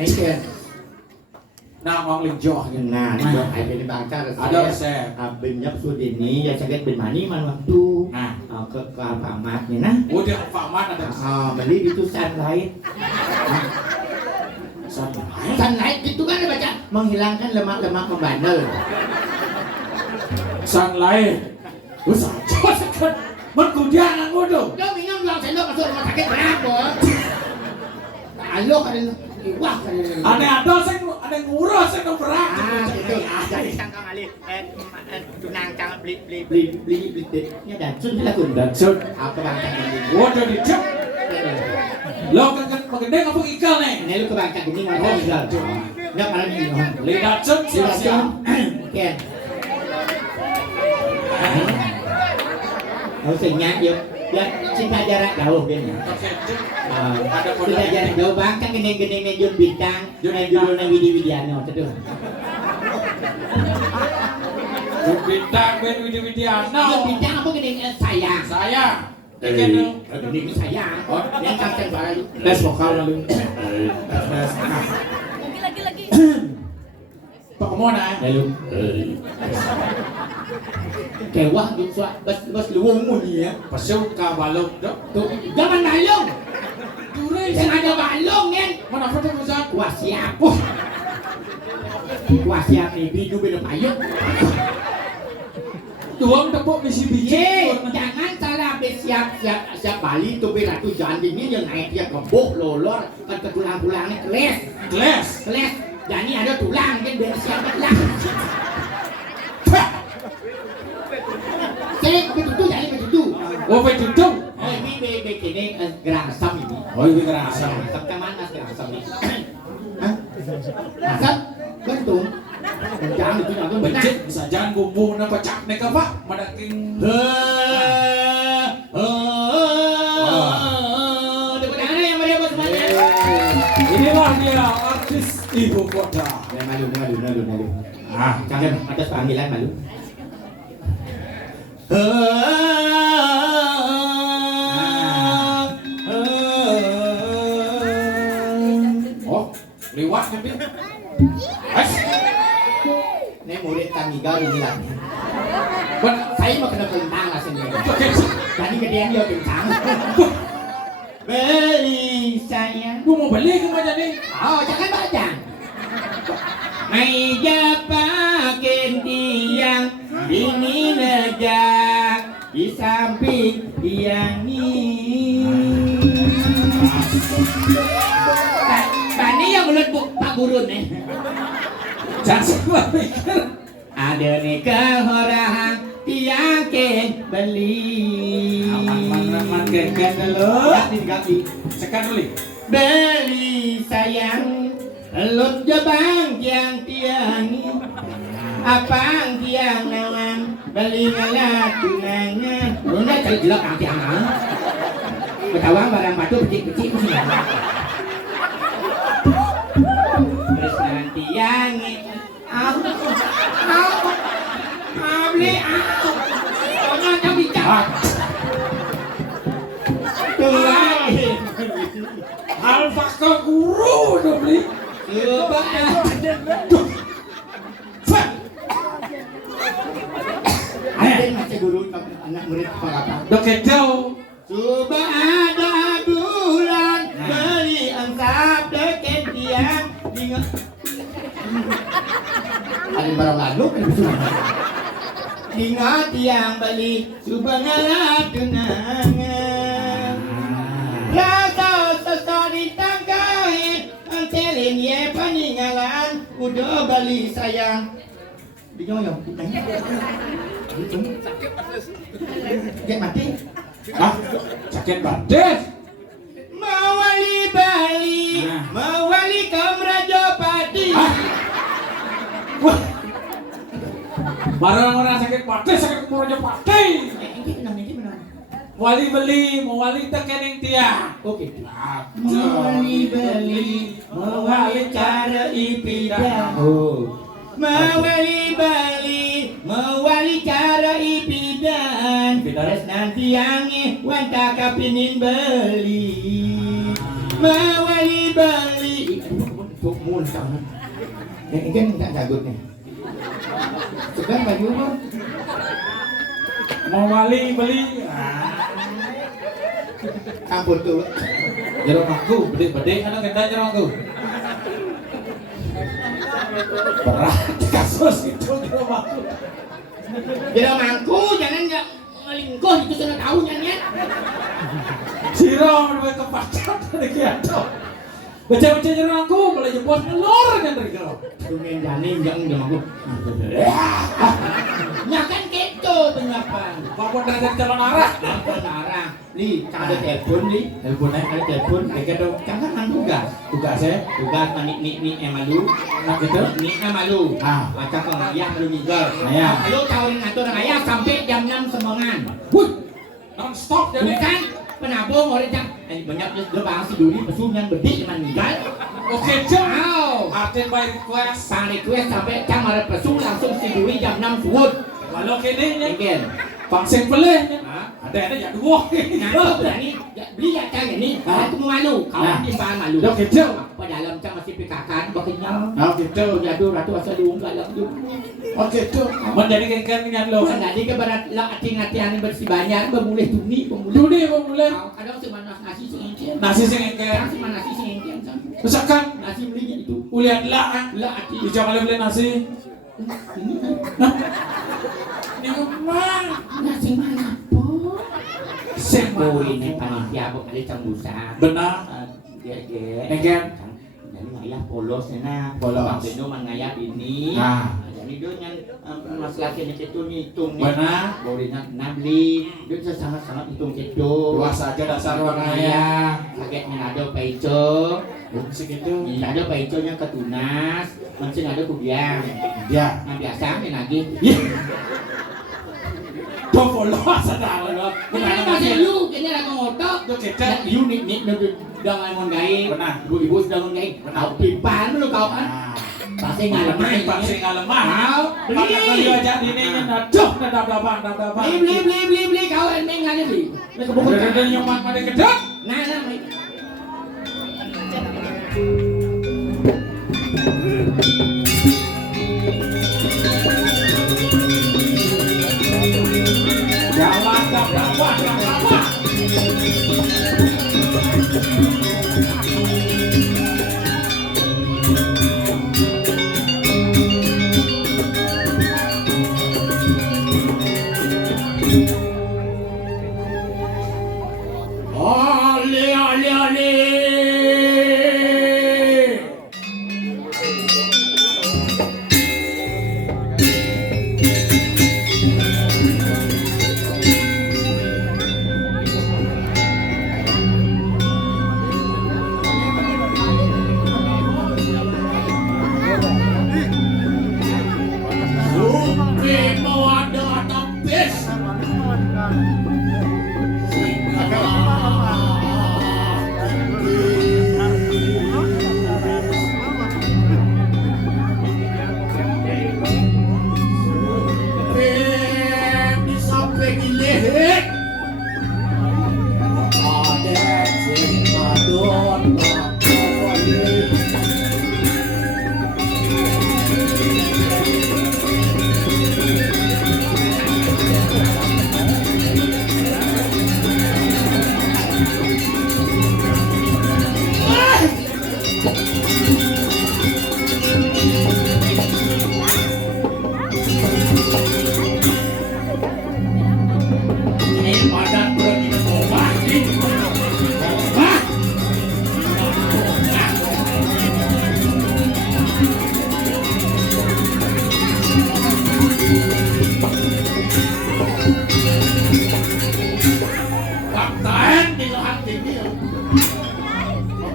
Nah, ngomong linjoh gitu. Nah, itu ada di bangsa Ada resep. Benyap sudini ya sakit benmani man waktu. Nah, Ke apa amat nih nah. udah paman ada Beli itu sunlight. sunlight. Sunlight itu kan baca menghilangkan lemak-lemak membandel. Sunlight. Usah coba mengudian ngono. Lo minum yang sendok masuk rumah sakit berapa? Alo kan wah kan. Ada sing ngurus sing berat. Gitu. Jadi sangkang ali tunang cang beli nya datsun lah kun. Datsun. Apa bangsa ini? Waduh dicek. Lo kan pagedeng apa ikan nih? Ini lu ke bangsa ini mau tinggal. Enggak malah ini. Li datsun siap-siap. Oke. Harus ingat yuk. Ya cinta jarak jauh kan. Ada Cinta jarak jauh bang kan gede-gede Jun Bintang, judulnya Widi Widiano itu. Bintang Ben Widi Widiana. Iya, bintang apa gini? Sayang. Saya. Ikan dong. Ini sayang. Oh, Yang kapten baru. tes vokal lalu. Tes. Lagi. Pak Kemona. Lalu. Kewah gitu, bas luwung mo niya. Pasuka balok dok. Tuh, jangan balong. Durai. Yang ada balong yan. Mana foto pusat? Wah siap. Wah siap nih, bidu beda payung. Tuang tepuk bisi biji. Jangan salah siap Bali tuh bela tuh jangan ini yang naik dia kebuk lolor kan ke tulang-tulangnya Keles. keles. Jadi ada tulang kan biar siap tulang. Betul jadi betul. Oh betul. Oh ini begini gerasam ini. Oh ini kerasa. Gerasam ke mana gerasam ini? Hah? Gerasam? Gantung. Jangan itu jangan benar. Becik bisa jangan bumbu na pecak nek apa? Madaking. Inilah dia artis ibu kota. Malu. Ah, Jangan atas panggilan malu. oh, liwat nanti. As. Ini murid kami gaul ini lah. Ben, Saya mau kena bentang lah sendiri. oke. Tadi gedean dia bentang. Beli sayang. Lu mau beli ke mana nih? Oh, jangan baca. Meja pakai tiang ini nejak di samping tiang ini. Tadi yang mulut Pak Gurun nih. Jangan salah pikir. Ada nikah orang tiangkin beli. Aman keken dulu. Ganti. Sekan dulu. Beli sayang lut jebang tiang tiangi apang tiang nangan beli ngalah tunangan lu nak cari jelek ang tiang ang betawang barang batu becik-becik ku sini terus nanti tiangi beli jangan kau bicara tuai Alfa ke guru udah beli. Ada macam guru anak murid apa? Doket jauh. Coba ada bulan beli angkap deket tiang ingat. Ada barang lagu kan? Ingat tiang beli coba ngalah tunangan. Rasa sesuatu ditangkai antelin ye peninggalan udah beli sayang dinyonyong sakit mati Ah, sakit badan. mawali Bali mawali Kamrajapati Wah. Barang orang sakit badan, sakit kemurahan pati. ini Wali beli, mau wali tekening tiang. oke mawali Bali mawali cara ipidah mawali Bali mawali cara ipidan terus nanti yangi wanta kapinin beli mawali Bali untuk muntah ini kan enggak jagut nih sekarang baju apa? Mau wali beli. Campur tuh Jeruk aku, bedek-bedek anak kita jeruk aku. Berat kasus itu jeruk aku. Jadi mangku jangan nggak ngelingkuh itu sudah tahu nyanyi. Siro udah kepacat dari kiato. Baca-baca jeruk aku, mulai jemput ngelor kan dari kau. Tumen janin jangan jam aku. Nyakan keto penyapan. Bapak dari calon arah. Sekarang, li, ada telepon li, ada telepon. Mereka tuh jangan kan tugas manik emalu, Nah gitu. ni emalu. Ah. Macam orang ayah malu migor. Ayah. Lu tawarin ngatur orang ayah sampai jam 6 semongan. Wih, non stop jadi. Bukan penabung orang jam. Banyak dia bahas si Duri pesun yang bedik dengan migor. Oke jam. Wow. Artinya by request. Sang request sampai jam ada pesun langsung si Duri jam 6 subuh. Walau kene nya Mungkin. vaksin peleh nya. Hah? Ada ya dua. Nah, berani beli ya kan ini. Aku mau malu. Kau timbang malu. Dok kecil. Pada dalam cak masih pikakan, bakal Oh gitu. Jadu ratu asal luung dalam tu. Oh gitu. Menjadi kengken dengan lo. Kan tadi ke barat lah hati-hati bersih banyak bermulai tuni pemulai. Duni mau mulai. Kadang cuma nasi sengengken. Nasi sengengken. Kadang cuma nasi sengengken. Misalkan Nasi belinya itu. ulian lah. Lah hati. Dijauh kali beli nasi. Ini Ini rumah. nasi mana po? Sing Oh ini panitia bukan ada canggusa. Benar. Dia Engken. Jadi ngayah polos na. Polos. Beno mangayah ini. Nah. Jadi dia yang masalah kena itu ngitung. Benar. Boleh nabli. Dia sangat-sangat hitung itu. Dua saja dasar orang ayah. Kagetnya ada paico. Segitu. Ada paiconya ke tunas. Masih ada kubiang. Ya. Nah biasa ini lagi. Tuh follow sadar lo. Benar masih lu kini lagi ngotot. Tuh kita. You nik dengan mongai. Benar. Ibu-ibu sedang mongai. Kau pipan lu kau kan. Pasti ngalemah. Pasti ngalemah. Beli. Kalau dia jadi ini naduh nadap lapang. Beli kau ending aja beli. Mereka bukan. Ada yang mana kedap. Nah. Jalan dakwah. Ale.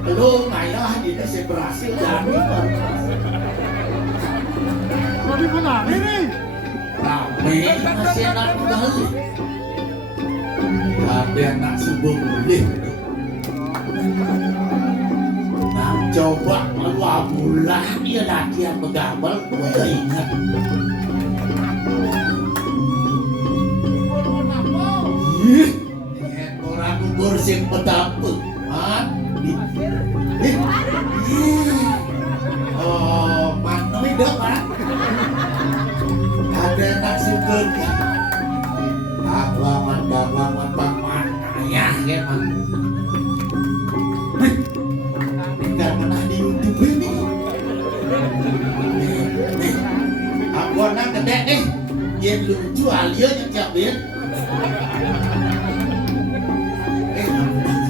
Lu ngalah di si berhasil jadi Tapi benar ini. tapi masih anak kali ada anak subuh boleh nah coba dua bulan dia latihan begambal gue ingat orang kubur sing pedaput oh manoi dah pak ada nak suka aglaman paman ayah ya man tidak pernah di YouTube ini nih aku anak gede nih yang lucu alia yang cabin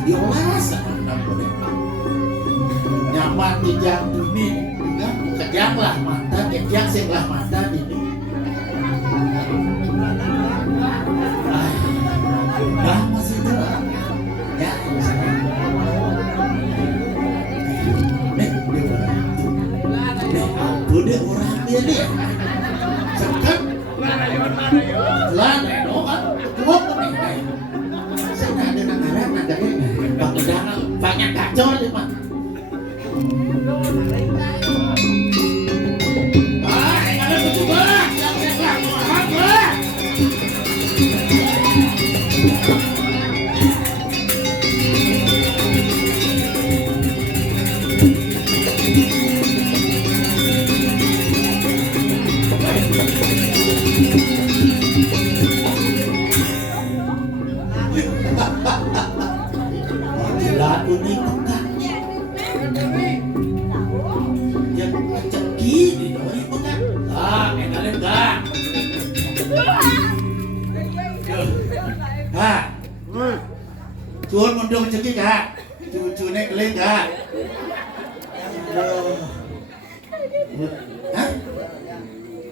diolas nyaman di jam dunia dengan kejang lah mantan kejang sing lah mantan ini nah masih itu ya aku deh orang dia nih sekat lah doang kuat nih saya ada nagaran nagaranya banyak kacau nih pak Pun mundur rezeki kak, cucu nek kelih kak. Aduh, hah?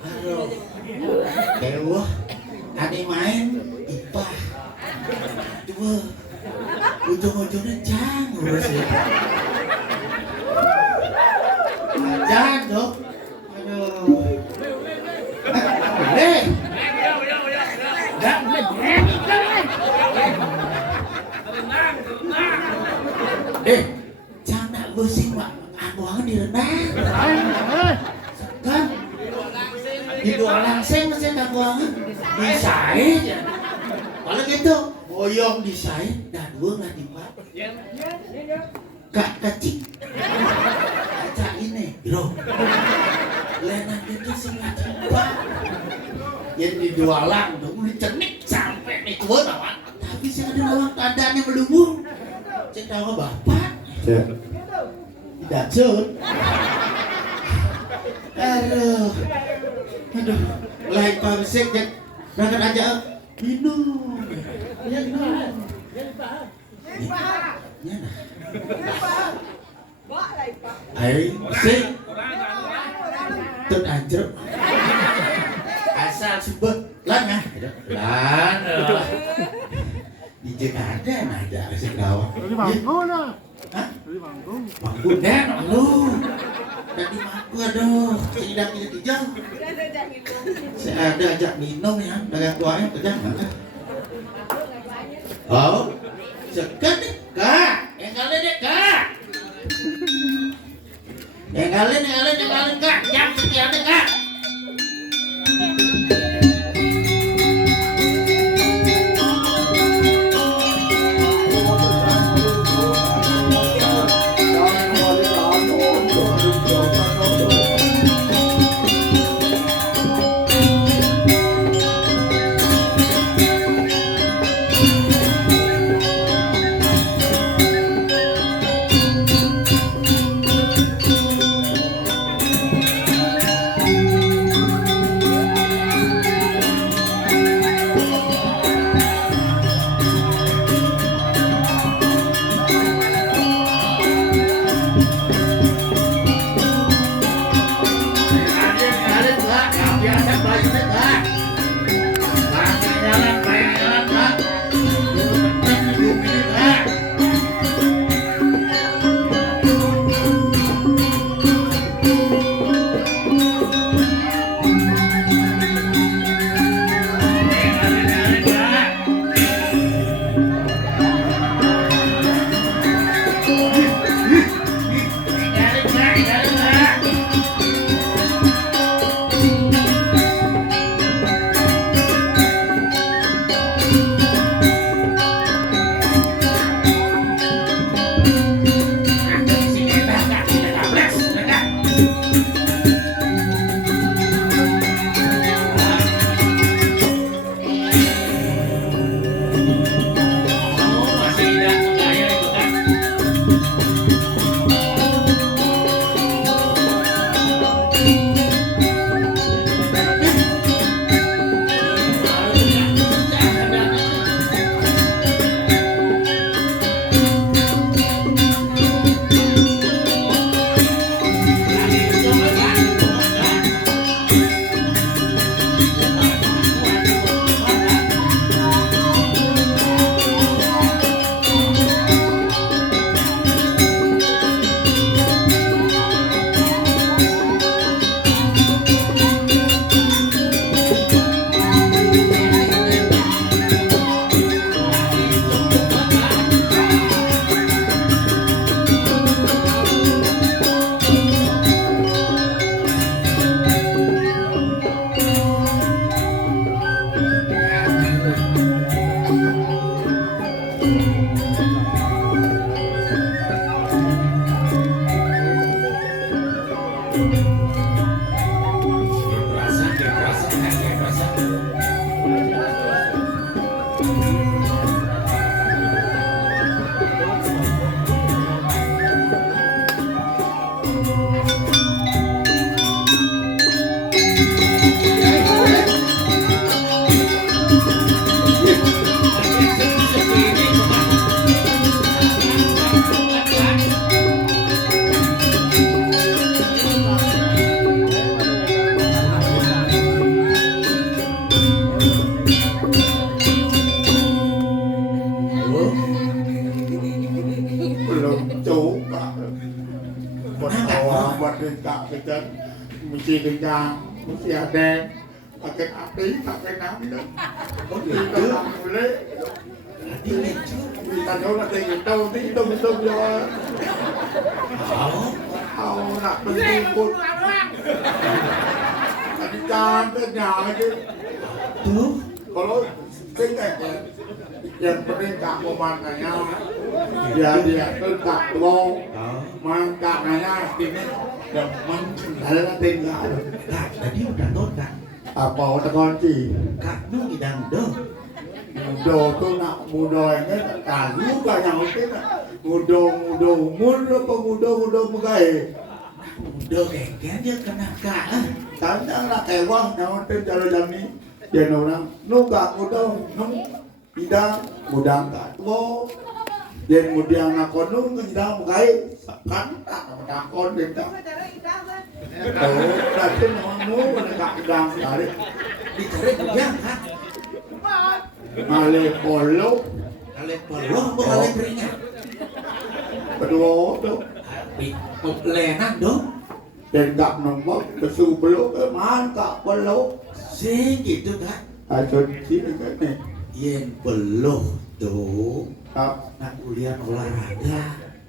Aduh, dewa, ane main IPA, coba, ujung-ujungnya jang, urus ya. Jang dok, aduh, jangan nak bersih mak, aku akan direndang. Kan? Di dua langsing masih tak buangan. Disain. Kalau gitu, boyong disain dan dua nggak dipak. Kak kecil. Kaca ini, bro. Lenan itu sih nggak dipak. Yang di dua lang, dong dicenik sampai nih tua lawan. Tapi saya ada lawan tandanya melumur. Cek tahu bapak. Tidak cut. Aduh, lain pabrik jak, berangkat aja minum. Ayo, sih, tut anjir. Asal sebut lan ya, lan. Di Jakarta ada sekarang. Dari Bangku dah. Hah? Dari Bangku. Bangku dan lu. Tadi aku aduh, tidak kijang. Saya ada ajak minum ya, dengan tuanya kijang mana? Oh, sekat nih, kak. Yang kalian deh kak. Yang kalian kak. Jam sekian deh kak. Cincang, si Adeng, pakai api, pakai nabi dong. Oh Kita gitu. tak boleh. Tadi lucu. Kita jauh nanti hitung jauh. Oh. Kau nak berkumpul. Tadi cantiknya aja. Tuh. Kalau tinggal yang penting tak pemandangannya dia tu tak mau mangkaknya ini demen ada tinggal. Kak, tadi udah nonton kan? Apa orang kunci? Kak, nu idang dong. Mudo tu nak mudo ini tak juga yang itu mudo begai. Udah keken dia kena kak. Tanya nak ewang yang itu jalan ni dia orang nuga mudo idang mudang tak mau. Dia mudiang nak kono idang begai kan tak nak kon dia tak. Oh, nanti namu nak idang tarik. Dicari yang kak. Ale polo Ale polo bukan ale beringat. kedua tu Lenan dong. dan tak nombor kesu belok ke mantap belok Sing gitu kak. asyik sini kan ni Yen peluh tuh. tak Nak kuliah olahraga.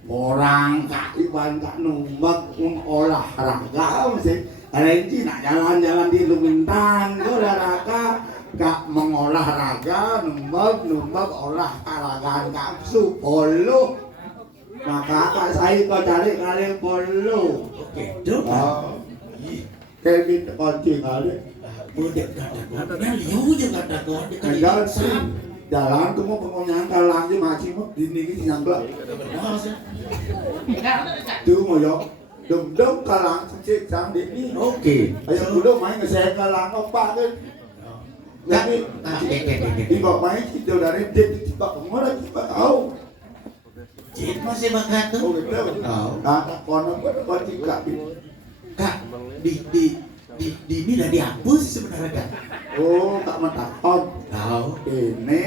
orang tak iban tak nombor olahraga mesti ada ini nak jalan-jalan di Lumintang olahraga kak mengolahraga nombor olahraga kapsu polo maka kak saya kau cari kali polo. Oke, dong. Kevin kunci kali. Budek kata-katanya liu juga kata-kata. Jalan sih, jalan tu mau pengunjung jalan je macam mau di ni yang gelap. Tu mau yo, dem kalang cek sang di ni. Oke. Ayo dulu main ngesek kalang apa kan? Jadi di bawah main kita dari dia kita pengolah kita tahu. Cik masih makan tuh. Oh betul. Kata konon kunci kak. Kak, di ini udah dihapus sebenarnya kak. Oh tak mentakon. Tahu. Ini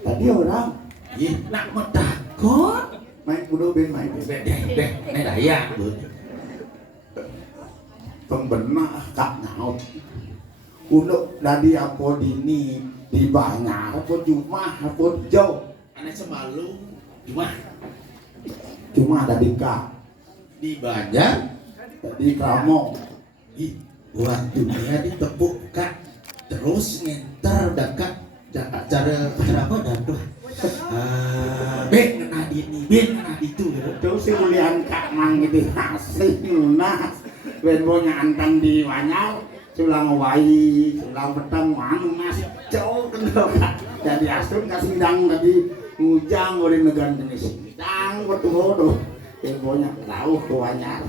tadi orang Iya, nak mentakon. main kudo ben main Deh, ini daya. pembenak kak naut kudo dari apa dini di banyak apa cuma apa jauh Anak semalu. cuma ada di kak Di Banjar. di kamu Ih, waktunya ditepuk kak. Terus nginter dekat cara apa dan tuh. Ben kena di ini, ben kena di itu gitu. terus si kuliah kak mang gitu hasil nah ben punya antang di banyak sulang wai sulang petang anu mas jauh kendor kak jadi asun kasih dang tadi ujang oleh negara Indonesia dang betul temponya tahu kuanyar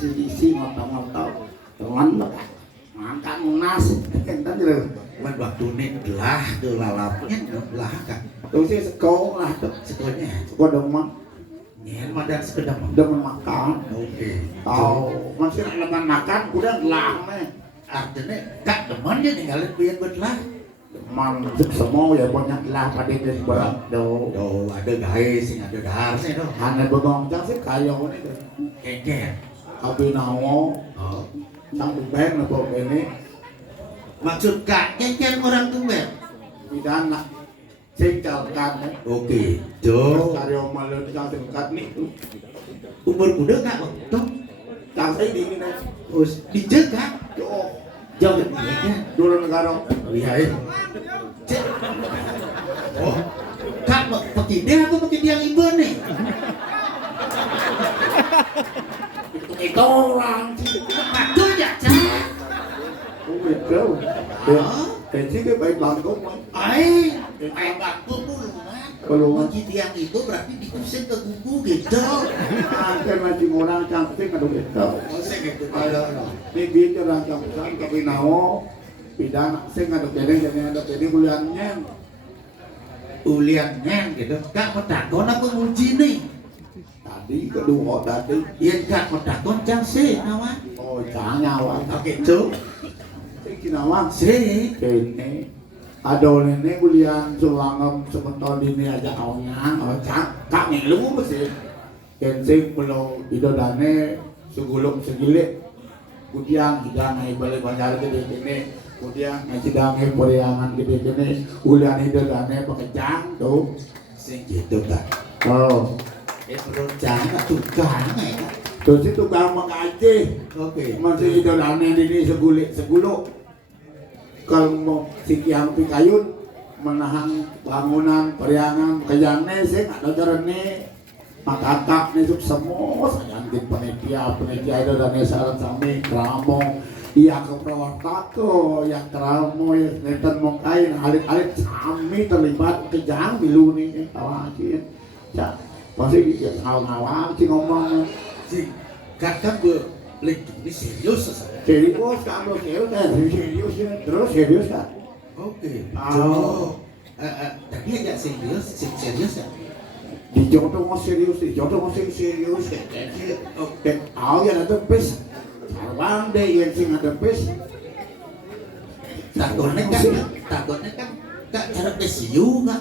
sisi ngotong-ngotong teman bekas makan munas enten terus Man waktu ini belah tuh lalapnya belah kak. terus si sekolah tuh Sekolahnya sekolah demam nyen madan sekedap. demam makan Oke. tahu masih leman makan udah lama Artinya kak teman dia ninggalin biar belah. demam semua ya banyak lah pada dari barang do Oh ada guys, ada daharnya dong. hanya begong sih kayak ini Keket. tapi nawo Oh. sang ben apa ini Maksud kak keket orang tumben. pidana cengkalkan Oke. terus Jo. karyo malu cengkalkan nih Umur muda kak waktu. cangkai di ini Terus dijaga. yo Jauh dia. dulu negara Lihat. Cek. Oh. Kak mau pakai dia apa pakai dia yang ibu nih? itu orang Betul ya cak. không biết đâu thì chỉ cái bài bản của mình Ayo baku dulu kan. Kalau Bagi tiang itu berarti dikusin ke kuku gitu. kan masih orang cantik kan gitu Masa gitu. ada ini dia orang cantik tapi nawo pidana sing ada jadi kuliahnya Uliannya gitu. Kak petakon apa nguji nih? tadi kedua tadi Iya kak petakon cang sih nawan. oh jangan nyawa Oke tuh. sing kinawa Sih. ini ada ini kuliah sulangem sebentar ini aja awalnya oh cak kak ngilu mesti dan sing belum idodane segulung segilik kudiang hidangan balik banyak gede gini kudiang hidangan periangan gede gini ulian hidangane pekejang tuh Sing gitu kan. oh Perencana tukang terus itu tukang mengaji Oke. masih hidangane ini seguluk kalau mau sikiang pikayun menahan bangunan periangan pekejangnya sih ada caranya makakak nih semua sanyantin penitia itu dan saran sami kramo iya ke prawartako yang kramo ya neten mau kain alit sami terlibat kejang milu nih tawakin ya pasti ngawang sih ngomong Si kakak gue lagi ini serius saya. serius kamu serius ya terus serius kan Oke. Oh. Tapi agak serius ya. dijodoh mau serius oke tahu ya ada pes sarwang deh yang sing ada pes Takutnya kan gak cara kesiu nggak.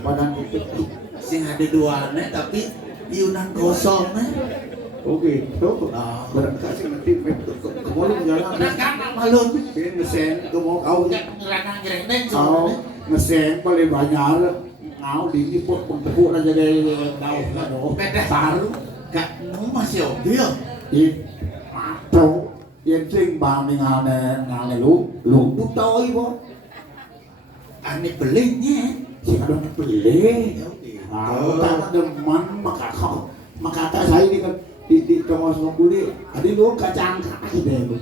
badan itu Sing ada duanya tapi iunan kosongnya. oke tuh Oh. berkasih nanti kemana jalan Nah kan malu. ini ngesen mau kau Gak ngerana-ngerendeng kau sebenarnya. ngesen paling banyak ngau di pun pengtepuk aja dari kau kado Beda. baru Gak mau masih oke ya. di atau yang sing bang ngane lu tuh tahu ibu Aneh belinya. si ada beli Oke. aku tak demen maka saya di tengah semua kulit ada lu kacang kaki deh lu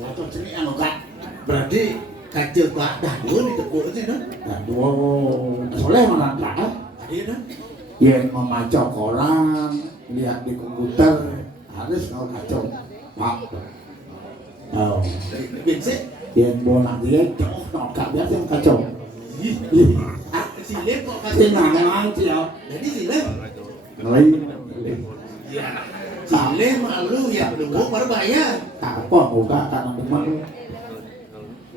Atau sini anu kan. Berarti kacau gak ada dulu ditepuk sih dong. dan dua soleh mana kan Ada dong. yang membaca koran lihat di komputer harus kau kacau pak oh Biasa. yang bonak dia jauh nokak biasa yang kacau Si Lem kok si kasih nangang cio Jadi si Lem. noi Iya. Si Lem malu ya belum baru bayar. apa buka karena teman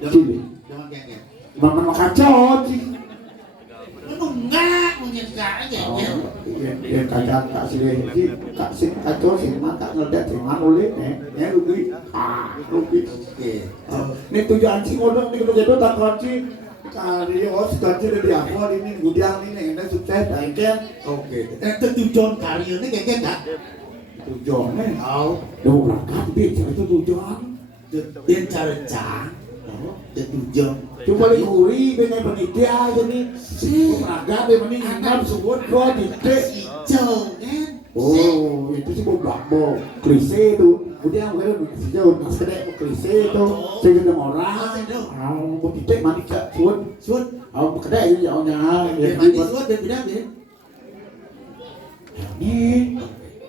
sini Jangan kayak. mama kacau sih Lu enggak mungkin enggak aja ya. yang kacang kak sini kak sing kacau sing mata ngeliat sing manulit ya rugi rugi Oke. ini tujuan sing odong nih kalau tak kunci kali os kunci dari apa ini gudang ini ini sukses bangkel Oke. Tujuan karirnya kayak enggak. tujuannya Tahu. dua berangkat bicara itu tujuan Dia cara cang. Tujuan. cuma likuri dengan penitia jadi olahraga deh mending anggap sebut gua titik Hijau kan. oh itu sih mau klise itu kemudian gue sejauh masih klise itu saya kita orang mau titik mandi ke suun kedai jauhnya Dia mandi suat dan bilang ya. ini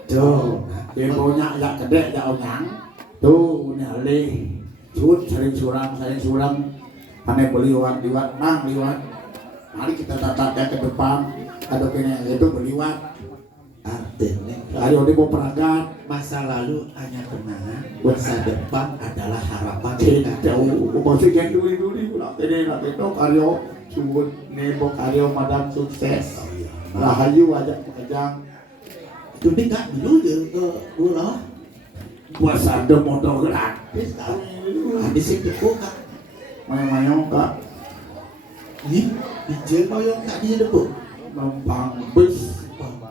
tuh dia punya agak kedai jauhnya tuh nyali suun saling surang aneh beliwat mang liwat mari kita tatapnya ke depan ada kena itu beliwat Artinya ayo dia mau perangkat masa lalu hanya kenangan, masa depan adalah harapan kita kita. jauh masih yang dulu lah ini itu karyo subut nebo karyo madam sukses rahayu aja pekejang Itu dia nggak dulu je ke bola. puasa ada motor gratis Habis itu kok kak, mayo kak ini DJ koyong kak dia debuk. numpang bus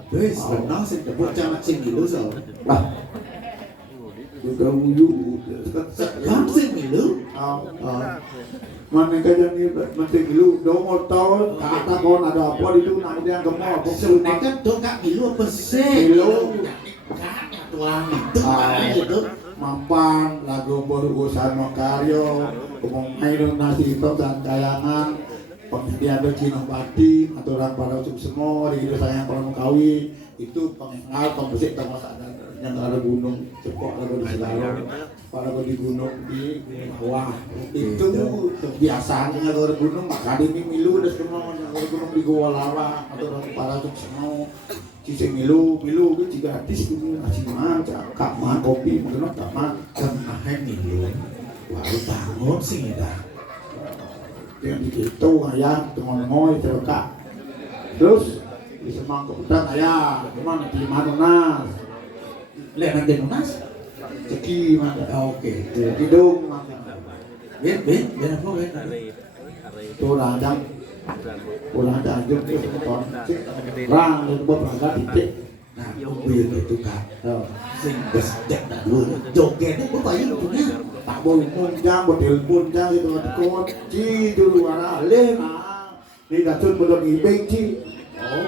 Bes, benar sih debuk jangan sing dulu so. lah juga wuyu Langsung dulu. mana kajang ini penting dulu dong motor kata kon ada apa di itu nanti yang gemol Sebenarnya kan tuh kak dulu apa sih? Dulu. Kakaknya tuang itu kan gitu. Mampan lagu berurusan makaryo ngomong air nasi itu dan kayangan penghadiah Cina Pati aturan para semua di hidup saya para mengkawi itu pengenal pembesik termasuk ada yang ada gunung cepok lagu di Selarong para di gunung di bawah itu kebiasaannya kalau gunung maka di milu dan semua yang gunung di Goa Lawa aturan para semua Cicing milu itu juga artis itu masih mah kak mah kopi mungkin kak mah Kemarin dulu, baru bangun sih dah. yang gitu ayah teman ngoy terkak terus di semang kemudian ayah teman di mana nas Lihat nanti lunas. Ceki mana? Oke, hidung mana? Biết apa biết? Tôi là đang dùng cái con rang lên bơm ra thì chết. Nah, ông biên để tôi cả. Sinh cái đẹp là luôn. Chột kẹt đấy, có phải không nhá? Tak boleh muncang, bertelpon jang itu kon ci dulu ana lena. Ni datun belum ibeng ci. Oh.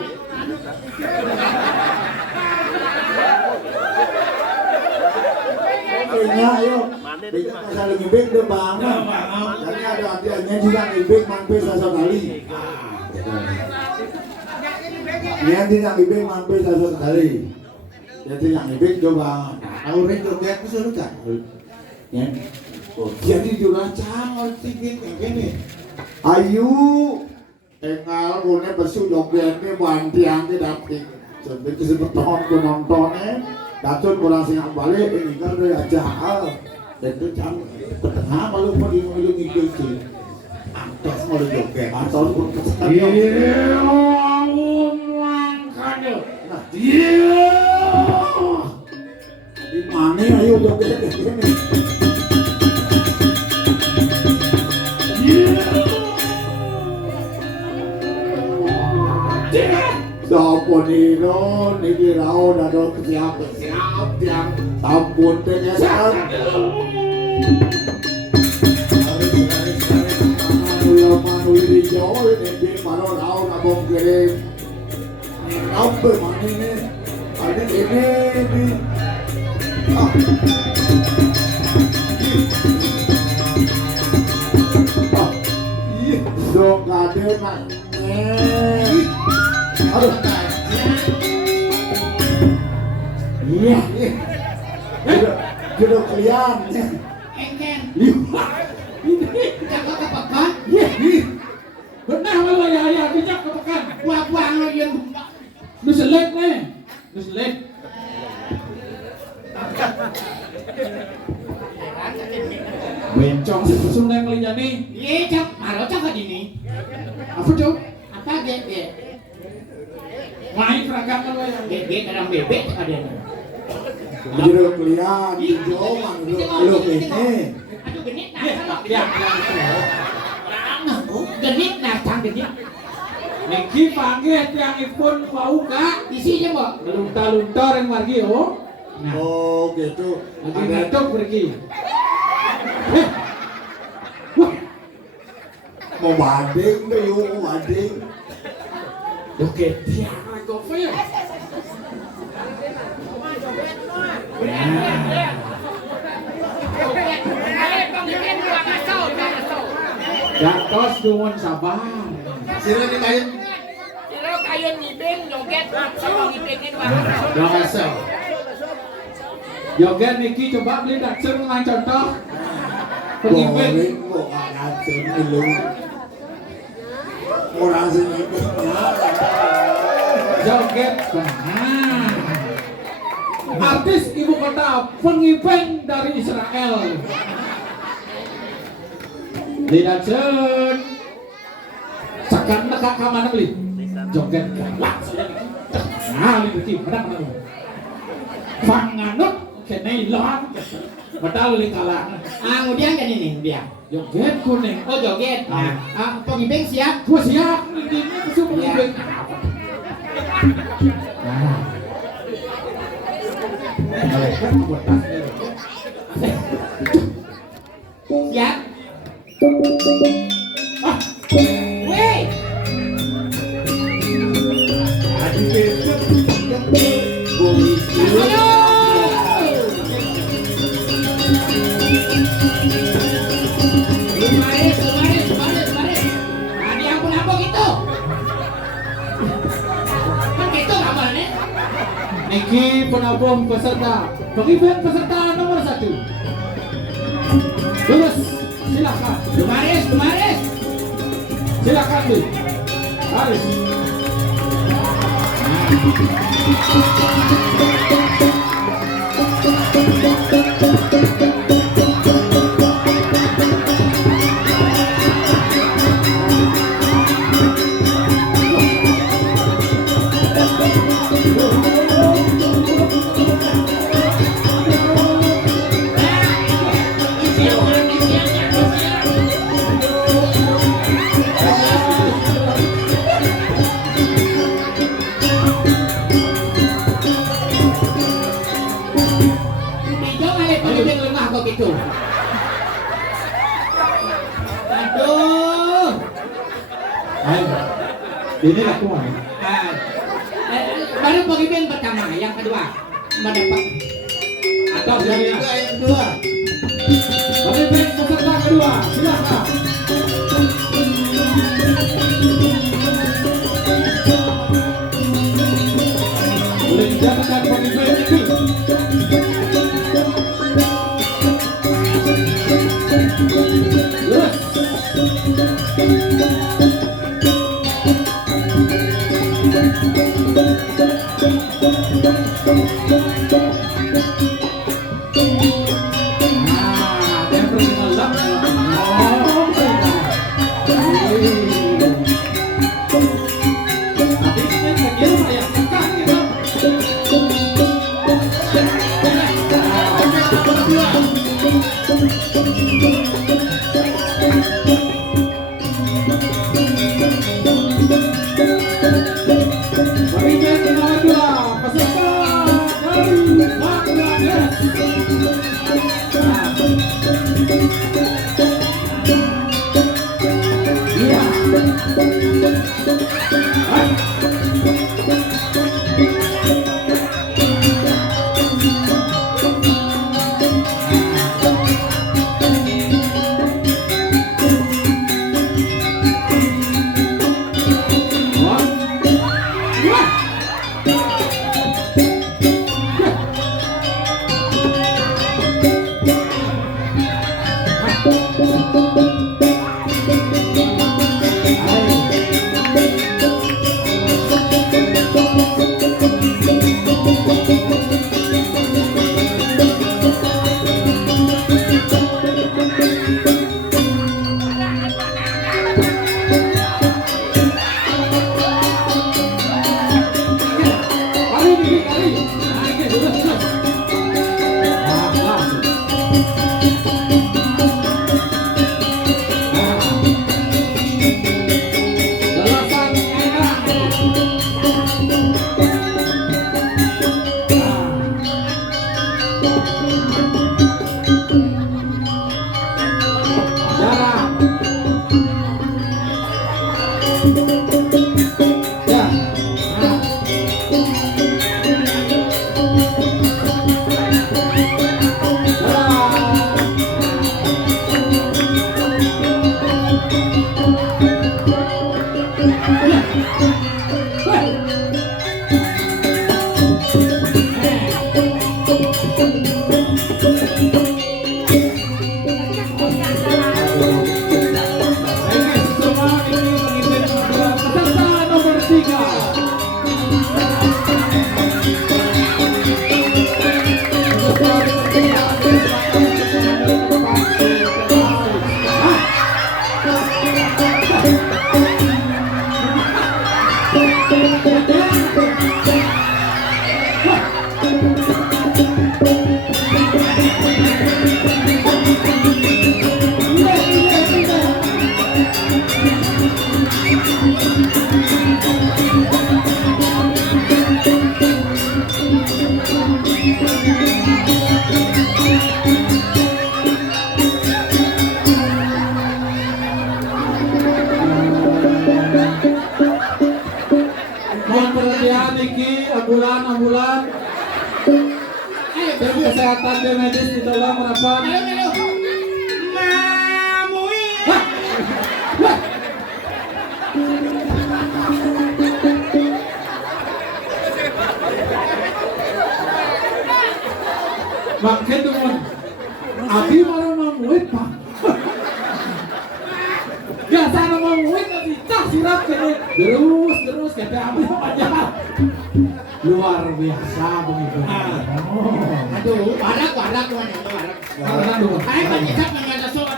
Nya ayo. Bisa masalah ibeng de bang. Jadi ada artinya juga ibeng mampu sasa kali. Nanti yang ibeng mampu sasa kali. Jadi yang ibeng coba. Auren joget itu sudah kan? Ya. Oh, jadi juracang tiket yang ini. Ayu engal gune besu jogetnya bantiang ke dapet. Sampai kesempatan ku nontonnya, datun kurang singap balik ini kan dari aja dan itu jam petengah malu mau ngikut sih. Antos mau joget, antos pun kesempatan. Iya, kado. Iya. Di mana ayo joget ini? Sampun ino niki rao dado siap yang sampun ternyata. Manu di Jawa ini manu rao nabung kirim. Apa mana ini? Ada ini di. Dong kade maknya. Aduh. Iya. Jodoh kalian. Engken. Lima. Jaga kepekan. Iya. Benar malu ya bijak kepekan. Buang-buang lo yang Lu selek nih. Lu selek. Bencong sesung nang linyani. Iya, cak. Maro cak di ini. Apa cok? Apa gede? Main peragaman lo ya. Gede kadang bebek ada. Jodoh kalian. Joman lu ini. Aduh genit nah. Ya, Genit nah, cang genit. Niki panggil yang ipun bau kak. Isinya mbak. Lunta-lunta yang margi oh. Nah, Oh gitu. lagi ngatuk pergi. Wah, Mau banding deh yuk, mau banding. oke dia gope ya. Gatos dumun sabar. Sini nih kain. Sila kayo ngibing, joget, sama ngibingin Jangan asal. Joget Niki coba beli dakser dengan contoh. Pengibing. Boleh kok ngacun lu. Orang sini Joget benar. Artis ibu kota pengibing dari Israel. Lidacen. Sakan nekak ka mana beli? Joget galak sudah Niki. Nah, Niki menang menang. Panganut kene ilang. Padahal li kalah. Kemudian kan ini dia. Joget kuning. Oh joget. Nah, pengibing siap. Gua siap ini kesu pengibing. Nah. Malaikat buat tas. Siap. Ah, Weh. Kemarin. Nah, dia ampun gitu. Kan gitu kamarnya. Niki penabung peserta. Pengibing peserta nomor 1. Lulus. Silakan. Kemarin. Silakan Bi. Haris. Ayo. Ini aku mau. Baru pemimpin pertama, yang kedua mendapat Atau yang kedua. pemimpin peserta kedua, silakan. Boleh dijadikan pemimpin itu. Yes. Yang berkenalan. Oh, tapi ini kecil ya, bukan gitu. Pemimpin nomor 2, peserta dari Bangladesh. Iya. ambulan tim kesehatan tim medis ditolong merapat. Mamui. Makin teman, abi malah mamuit pak. Biasa mamuit tapi tak sirap terus kata abi aja. Luar biasa begitu. Aduh, warak mana warak. Ay banyak mengajar soal.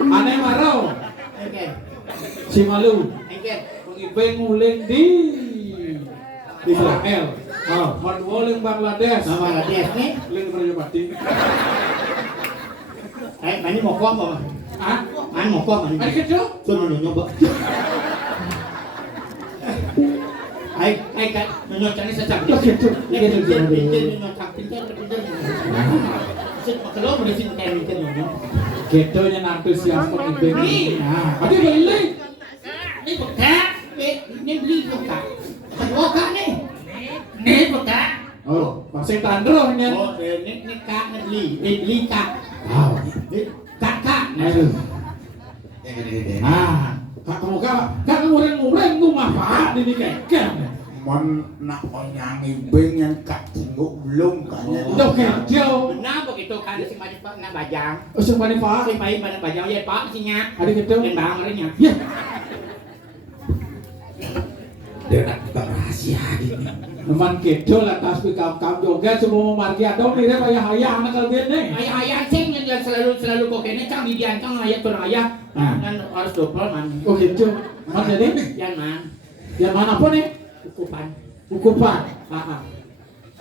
Aneh marau. Oke. Si malu. Oke. Pengipeng nguling di Israel. Menguling Bangladesh. Bangladesh nih. Ling Prajapati. Mani mau kuah apa? Ah, Mani mau kuah mani. Ari kecil? Suruh nyoba. Ay kan menyocoknya sejak Kecil. pintar. Sip makelom udah sih kayak pintar nyoba. Gitu yang antusias pengibing. Nah, tadi beli. Ini bekas, ini beli bekas. Kedua kak nih. Ini bekas. Oh, masih tandrohnya. Oh, ini kak beli kak. Wow. Kak. Aduh. Kak ngureng rumah Pak ini kekeh. Mon nak onyangi beng yang kak tinggu belum kayaknya. Udah kejauh. Benar begitu kan si maju Pak nak bajang. Oh, siapa nih Pak? Si bayi pada bajang ya Pak sinya. Ada gitu. Dan bang merenya. Ya. Dia nak kita rahasia gini. Teman kecil atas pikam joget semua margi adong nih kayak hayang anak kalian nih. Ayah ceng yang selalu kok kene cang di diancang ayah turun ayah. Dan harus double man. Oh gitu. Man jadi? Yan man. Yang mana pun nih? Ukupan.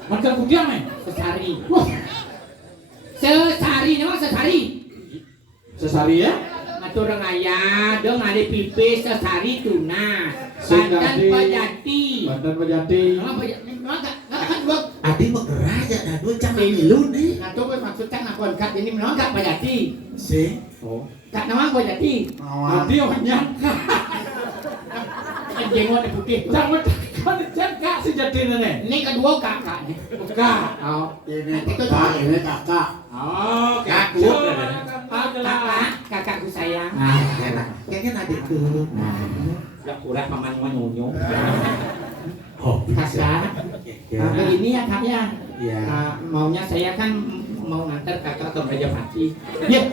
Man kan kudiang nih? Sesari. Wah. Sesari memang sesari. Sesari ya? Matur ayah, dong ada pipis sesari tuna. Banten Pajati. Banten Pajati. Memang kan buat Adi bergerak ya dah dua cang milu nih. nah tuh maksudnya ngakon kat ini memang gak Pajati. Si. Oh. Kak nama Pajati. Nanti orang nyangka. Jenggot putih. Jangan kak si jadi nih. Ini kedua kakak nih. Kak. Oh. Ini kakak, ini kakak. Oh, Kakak. Kakakku sayang. Enak. Kayaknya adikku. Gak kurang paman nyunyu. Oh, Kakak. Begini ya kak ya. Ya. Maunya saya kan mau ngantar kakak ke Raja Pati. Ya.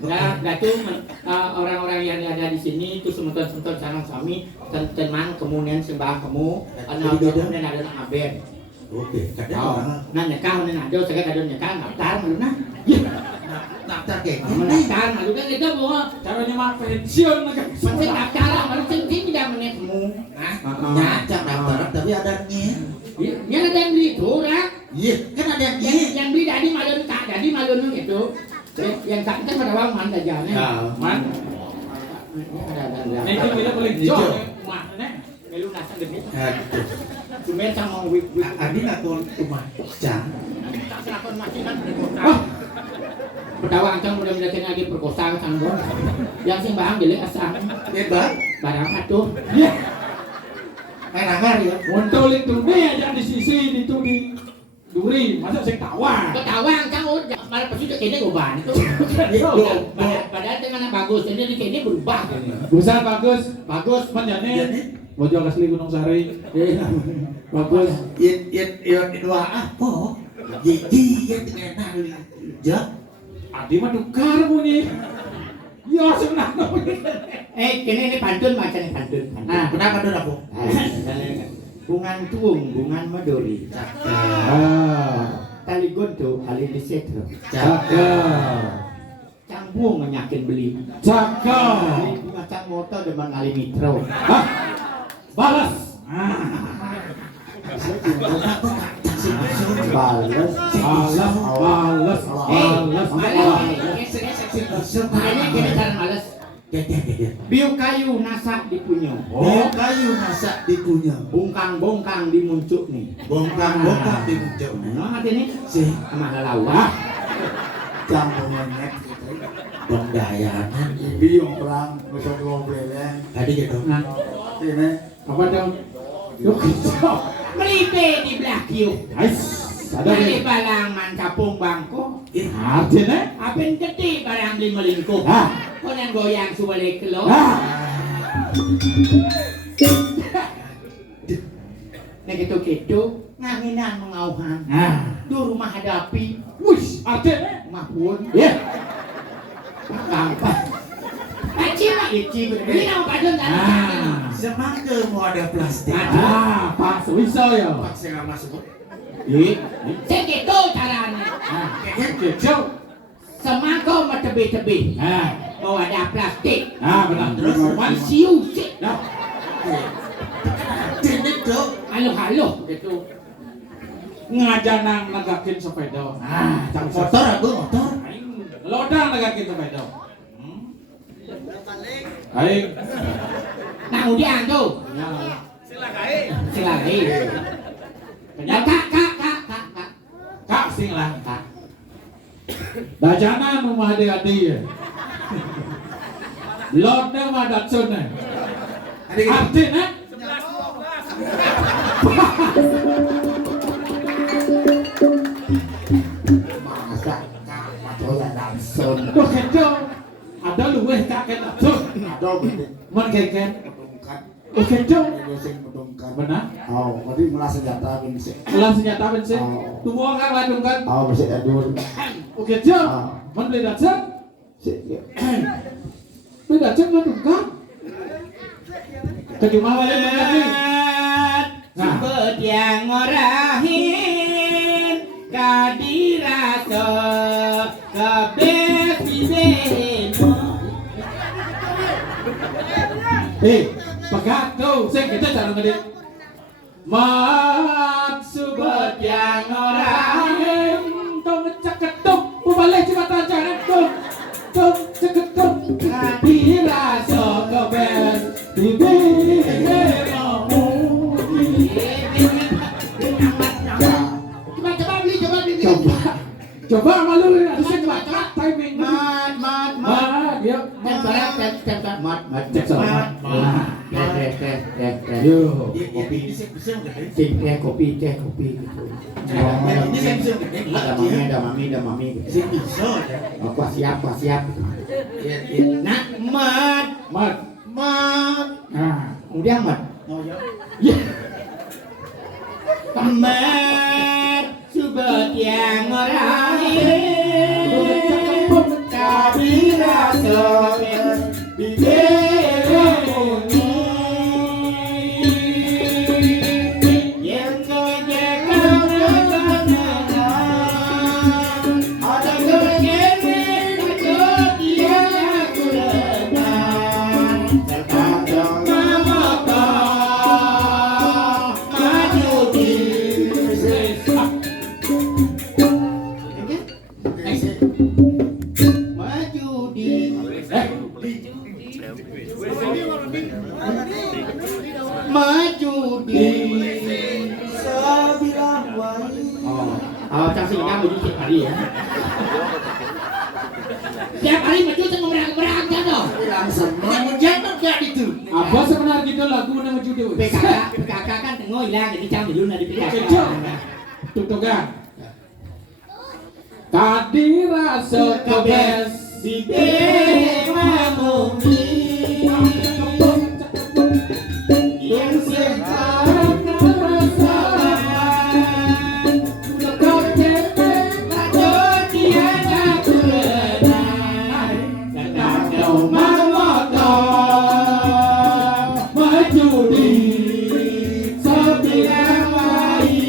Nah, tuh orang-orang yang ada di sini itu semeton-semeton sarang suami teman kemudian sembah kamu kemudian ada nak aben. Oke, Oh, nah nikah nih ada saya ada nikah naftar malu nah. Naftar kayak Naftar malu kan kita bawa Caranya mah pensiun kan. penting naftar lah malu penting tidak menek kamu. Nah, nyacang naftar tapi ada nya. dia ada yang beli itu kan. Iya, kan ada nya. Yang beli dari malun kak, dari malun gitu. Yang kak kan pada bawang mana aja nih. Man. Ada. Ini kita boleh jual. Mana? Melu nasa demi. Aduh. Cuma sama wik. Adi nak tuan rumah cang. Tak selakon masih kan berkosa. Berdawang cang mudah-mudahan lagi perkosa ke sanggon. Yang sing bahang jelek asam. Hebat. Barang satu. Ya. Enakan ya. Muncul itu nih aja di sisi itu di duri, masa saya tawa. Ketawang cang malah pasti kayaknya goban itu. Padahal dengan bagus ini kayaknya berubah. Besar bagus. Bagus. Menjadi. Jadi Bojong asli Gunung Sari. Bagus. in dua apa? Jadi yang enak jak. Adi mah dukar bunyi. Ya senang bunyi. Ini pantun macam pantun. Nah, kenapa dulu aku? Bungan tuung, bungan maduri. Tali gonto, tali disetro. Canggung menyakin beli. Cakep. Bunga cang motor depan kali mitro. Balas. Balas. Makanya kini cara males. Biu kayu nasak dipunya. Kayu masak dipunya. Bongkang-bongkang dimuncuk nih. Bongkang di muncul. Nah, hati nih. Si Sama lawan. campurnya dong dayanan biung perang besok ngobrolnya tadi gitu. Nah, Ini Apa dong? Yuk kicau. melipe di belah kiu. Ais. Ada Mali nih. balangan kapung bangko. Artinya? Apa yang gede barang beli melingkup. Kau yang goyang subalik lo. Nah gitu-gitu nganginan mengauhan. Di rumah hadapi. Wih, artinya? Rumah pun. Ya. Gampang. Aci mah ici. Ini nama padon kan. semangka mau ada plastik. Pak Suwiso ya. Pak saya nggak masuk. Segitu caranya. Kicau. Semangko mah tebe-tebe. Oh ada plastik. Benar. Terus Siu sih. Ini tuh Halo gitu. Ngajanang nagakin sepeda. Cang motor aku motor. Lodang nagakin sepeda. Aing. Nah udian tuh. Silakan. Ya kak. Kak sing lah. Kak. Dajanan rumah hati-hati ya. Lordnya mah datsunnya. Artinya 11 masa patoya Datsun. Tuh kejo. Ada luweh kakek datsun. Ada gitu. Man keken. Pedungkan. Oh kejo. Sing pedungkan. Benar. Oh, tadi merasa senjata bensin. Kelas senjata bensin. Oh. Tunggu orang ladung kan. Oh, bisa adur. Oh kejo. Ah. Man beli datsun. Sik. Beli datsun ladung kan. Kejumah wale mengerti. Sebut yang orahin kadirasa kabeh-bebemu. Pegat tuh, sing kita cara ngedit. Mat subet yang orahin tong ceketuk, bubale cibatan jangan tong ceketuk kadirasa kabeh bebemu. Coba malu ya, saya coba timing. Mat, yuk. Kopi. Ada mami. Aku siap. Nak, mat. Nah, Kemudian mat. Mat subet yang orahin kabirasa bibiruni yang kejekau ada kejepit ada dia aku renang terkadang mata maju di maju di sebilang wali. Cang Singa maju tiap hari ya. Tiap hari maju tengah merang-merang kan toh. Yang menjatuh gak itu. apa sebenarnya gitu lagu nama judul? PKK kan tengah hilang jadi cang dulu nanti PKK. Kecil. Tutukan. Kadirasa kebes Si Bemamumi yang sekarang merasakan kau cewek ada dia aku renang dan kau mata maju di sebilang wali.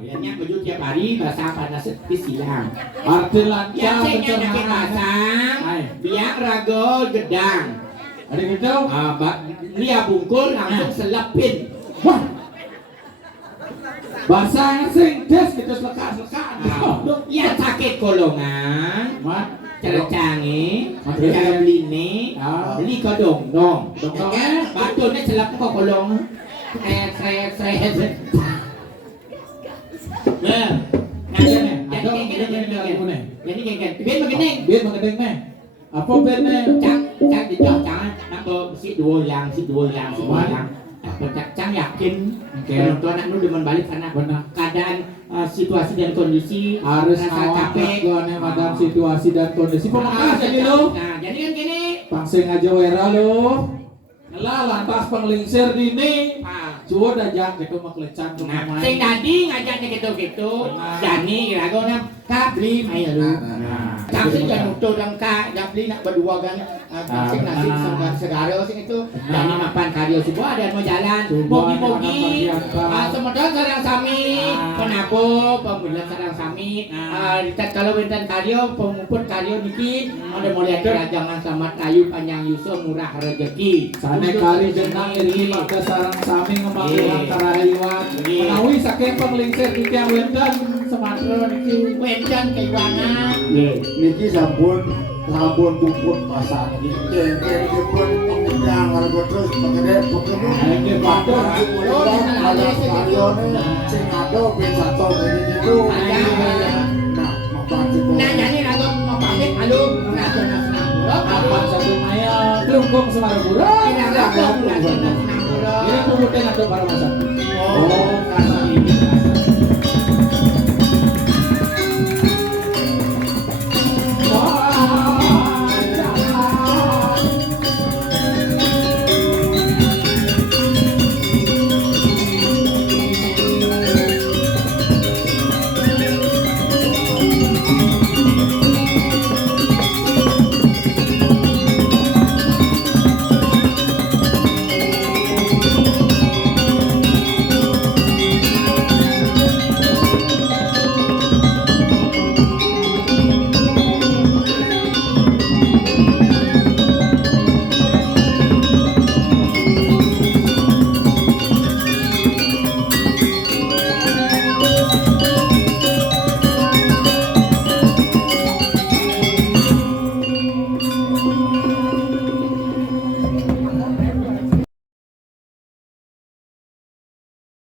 Yang maju tiap hari bahasa pada sepis hilang. arti lancar Yang pencernaan. pasang biak rago gedang. Ada gitu? Lia bungkul langsung selepin. Wah. Bahasa asing des gitu selekat. Yang sakit golongan, Mat, cara canggih, Materi. cara beline, Ah. beli kodong dong. Dongdongnya? Batulnya selap kok kolong. Seret. Nah, jadi geng. Biar begini. Biar mengendeng nih. Apa bednya? Cang dijauh jangan nampak si dua yang. Cang yakin penonton anak lu demen balik karena Benar. keadaan situasi dan kondisi Harus rasa awak capek. gone madam situasi dan kondisi pemakas jadi lo. Nah, jadi kan gini. Pangsing aja wera lo. Ngelah lantas penglingsir dini. Cuo dajak gitu maklecan ke Nah, mamai. sing tadi ngajaknya gitu. Jani kira-kira nam kabli mai lu. Cang sing jangan nutuh dong kak, jabli nak berdua kan. Sing nasi segara sing itu. Jani mapan karyo semua ada mau jalan. Mogi-mogi. Semedon sarang sami. Penabuh pembulan sarang sami. Kalau benten karyo pemuput karyo niki. Ada mulai kerajangan sama kayu panjang yusuf murah rezeki. Sane kali jenang iri pada sarang sami ngemanggil karayuan. Menawi saking penglingsir di tiang wenten sematro niki. Wenten keiwangan. Niki sampun Sabun bubut pasar yang pun pengundang harga terus pakai pokoknya Ini batur. ada stadion sing ada bisa tol ini itu nah membantu Nah, jadi nato mapamit malu nasional senang bola. Kapan satu maya kelungkung Semarang Burung. Tidak ada nasional senang bola. Ini kemudian atau para masa. oh kasih ini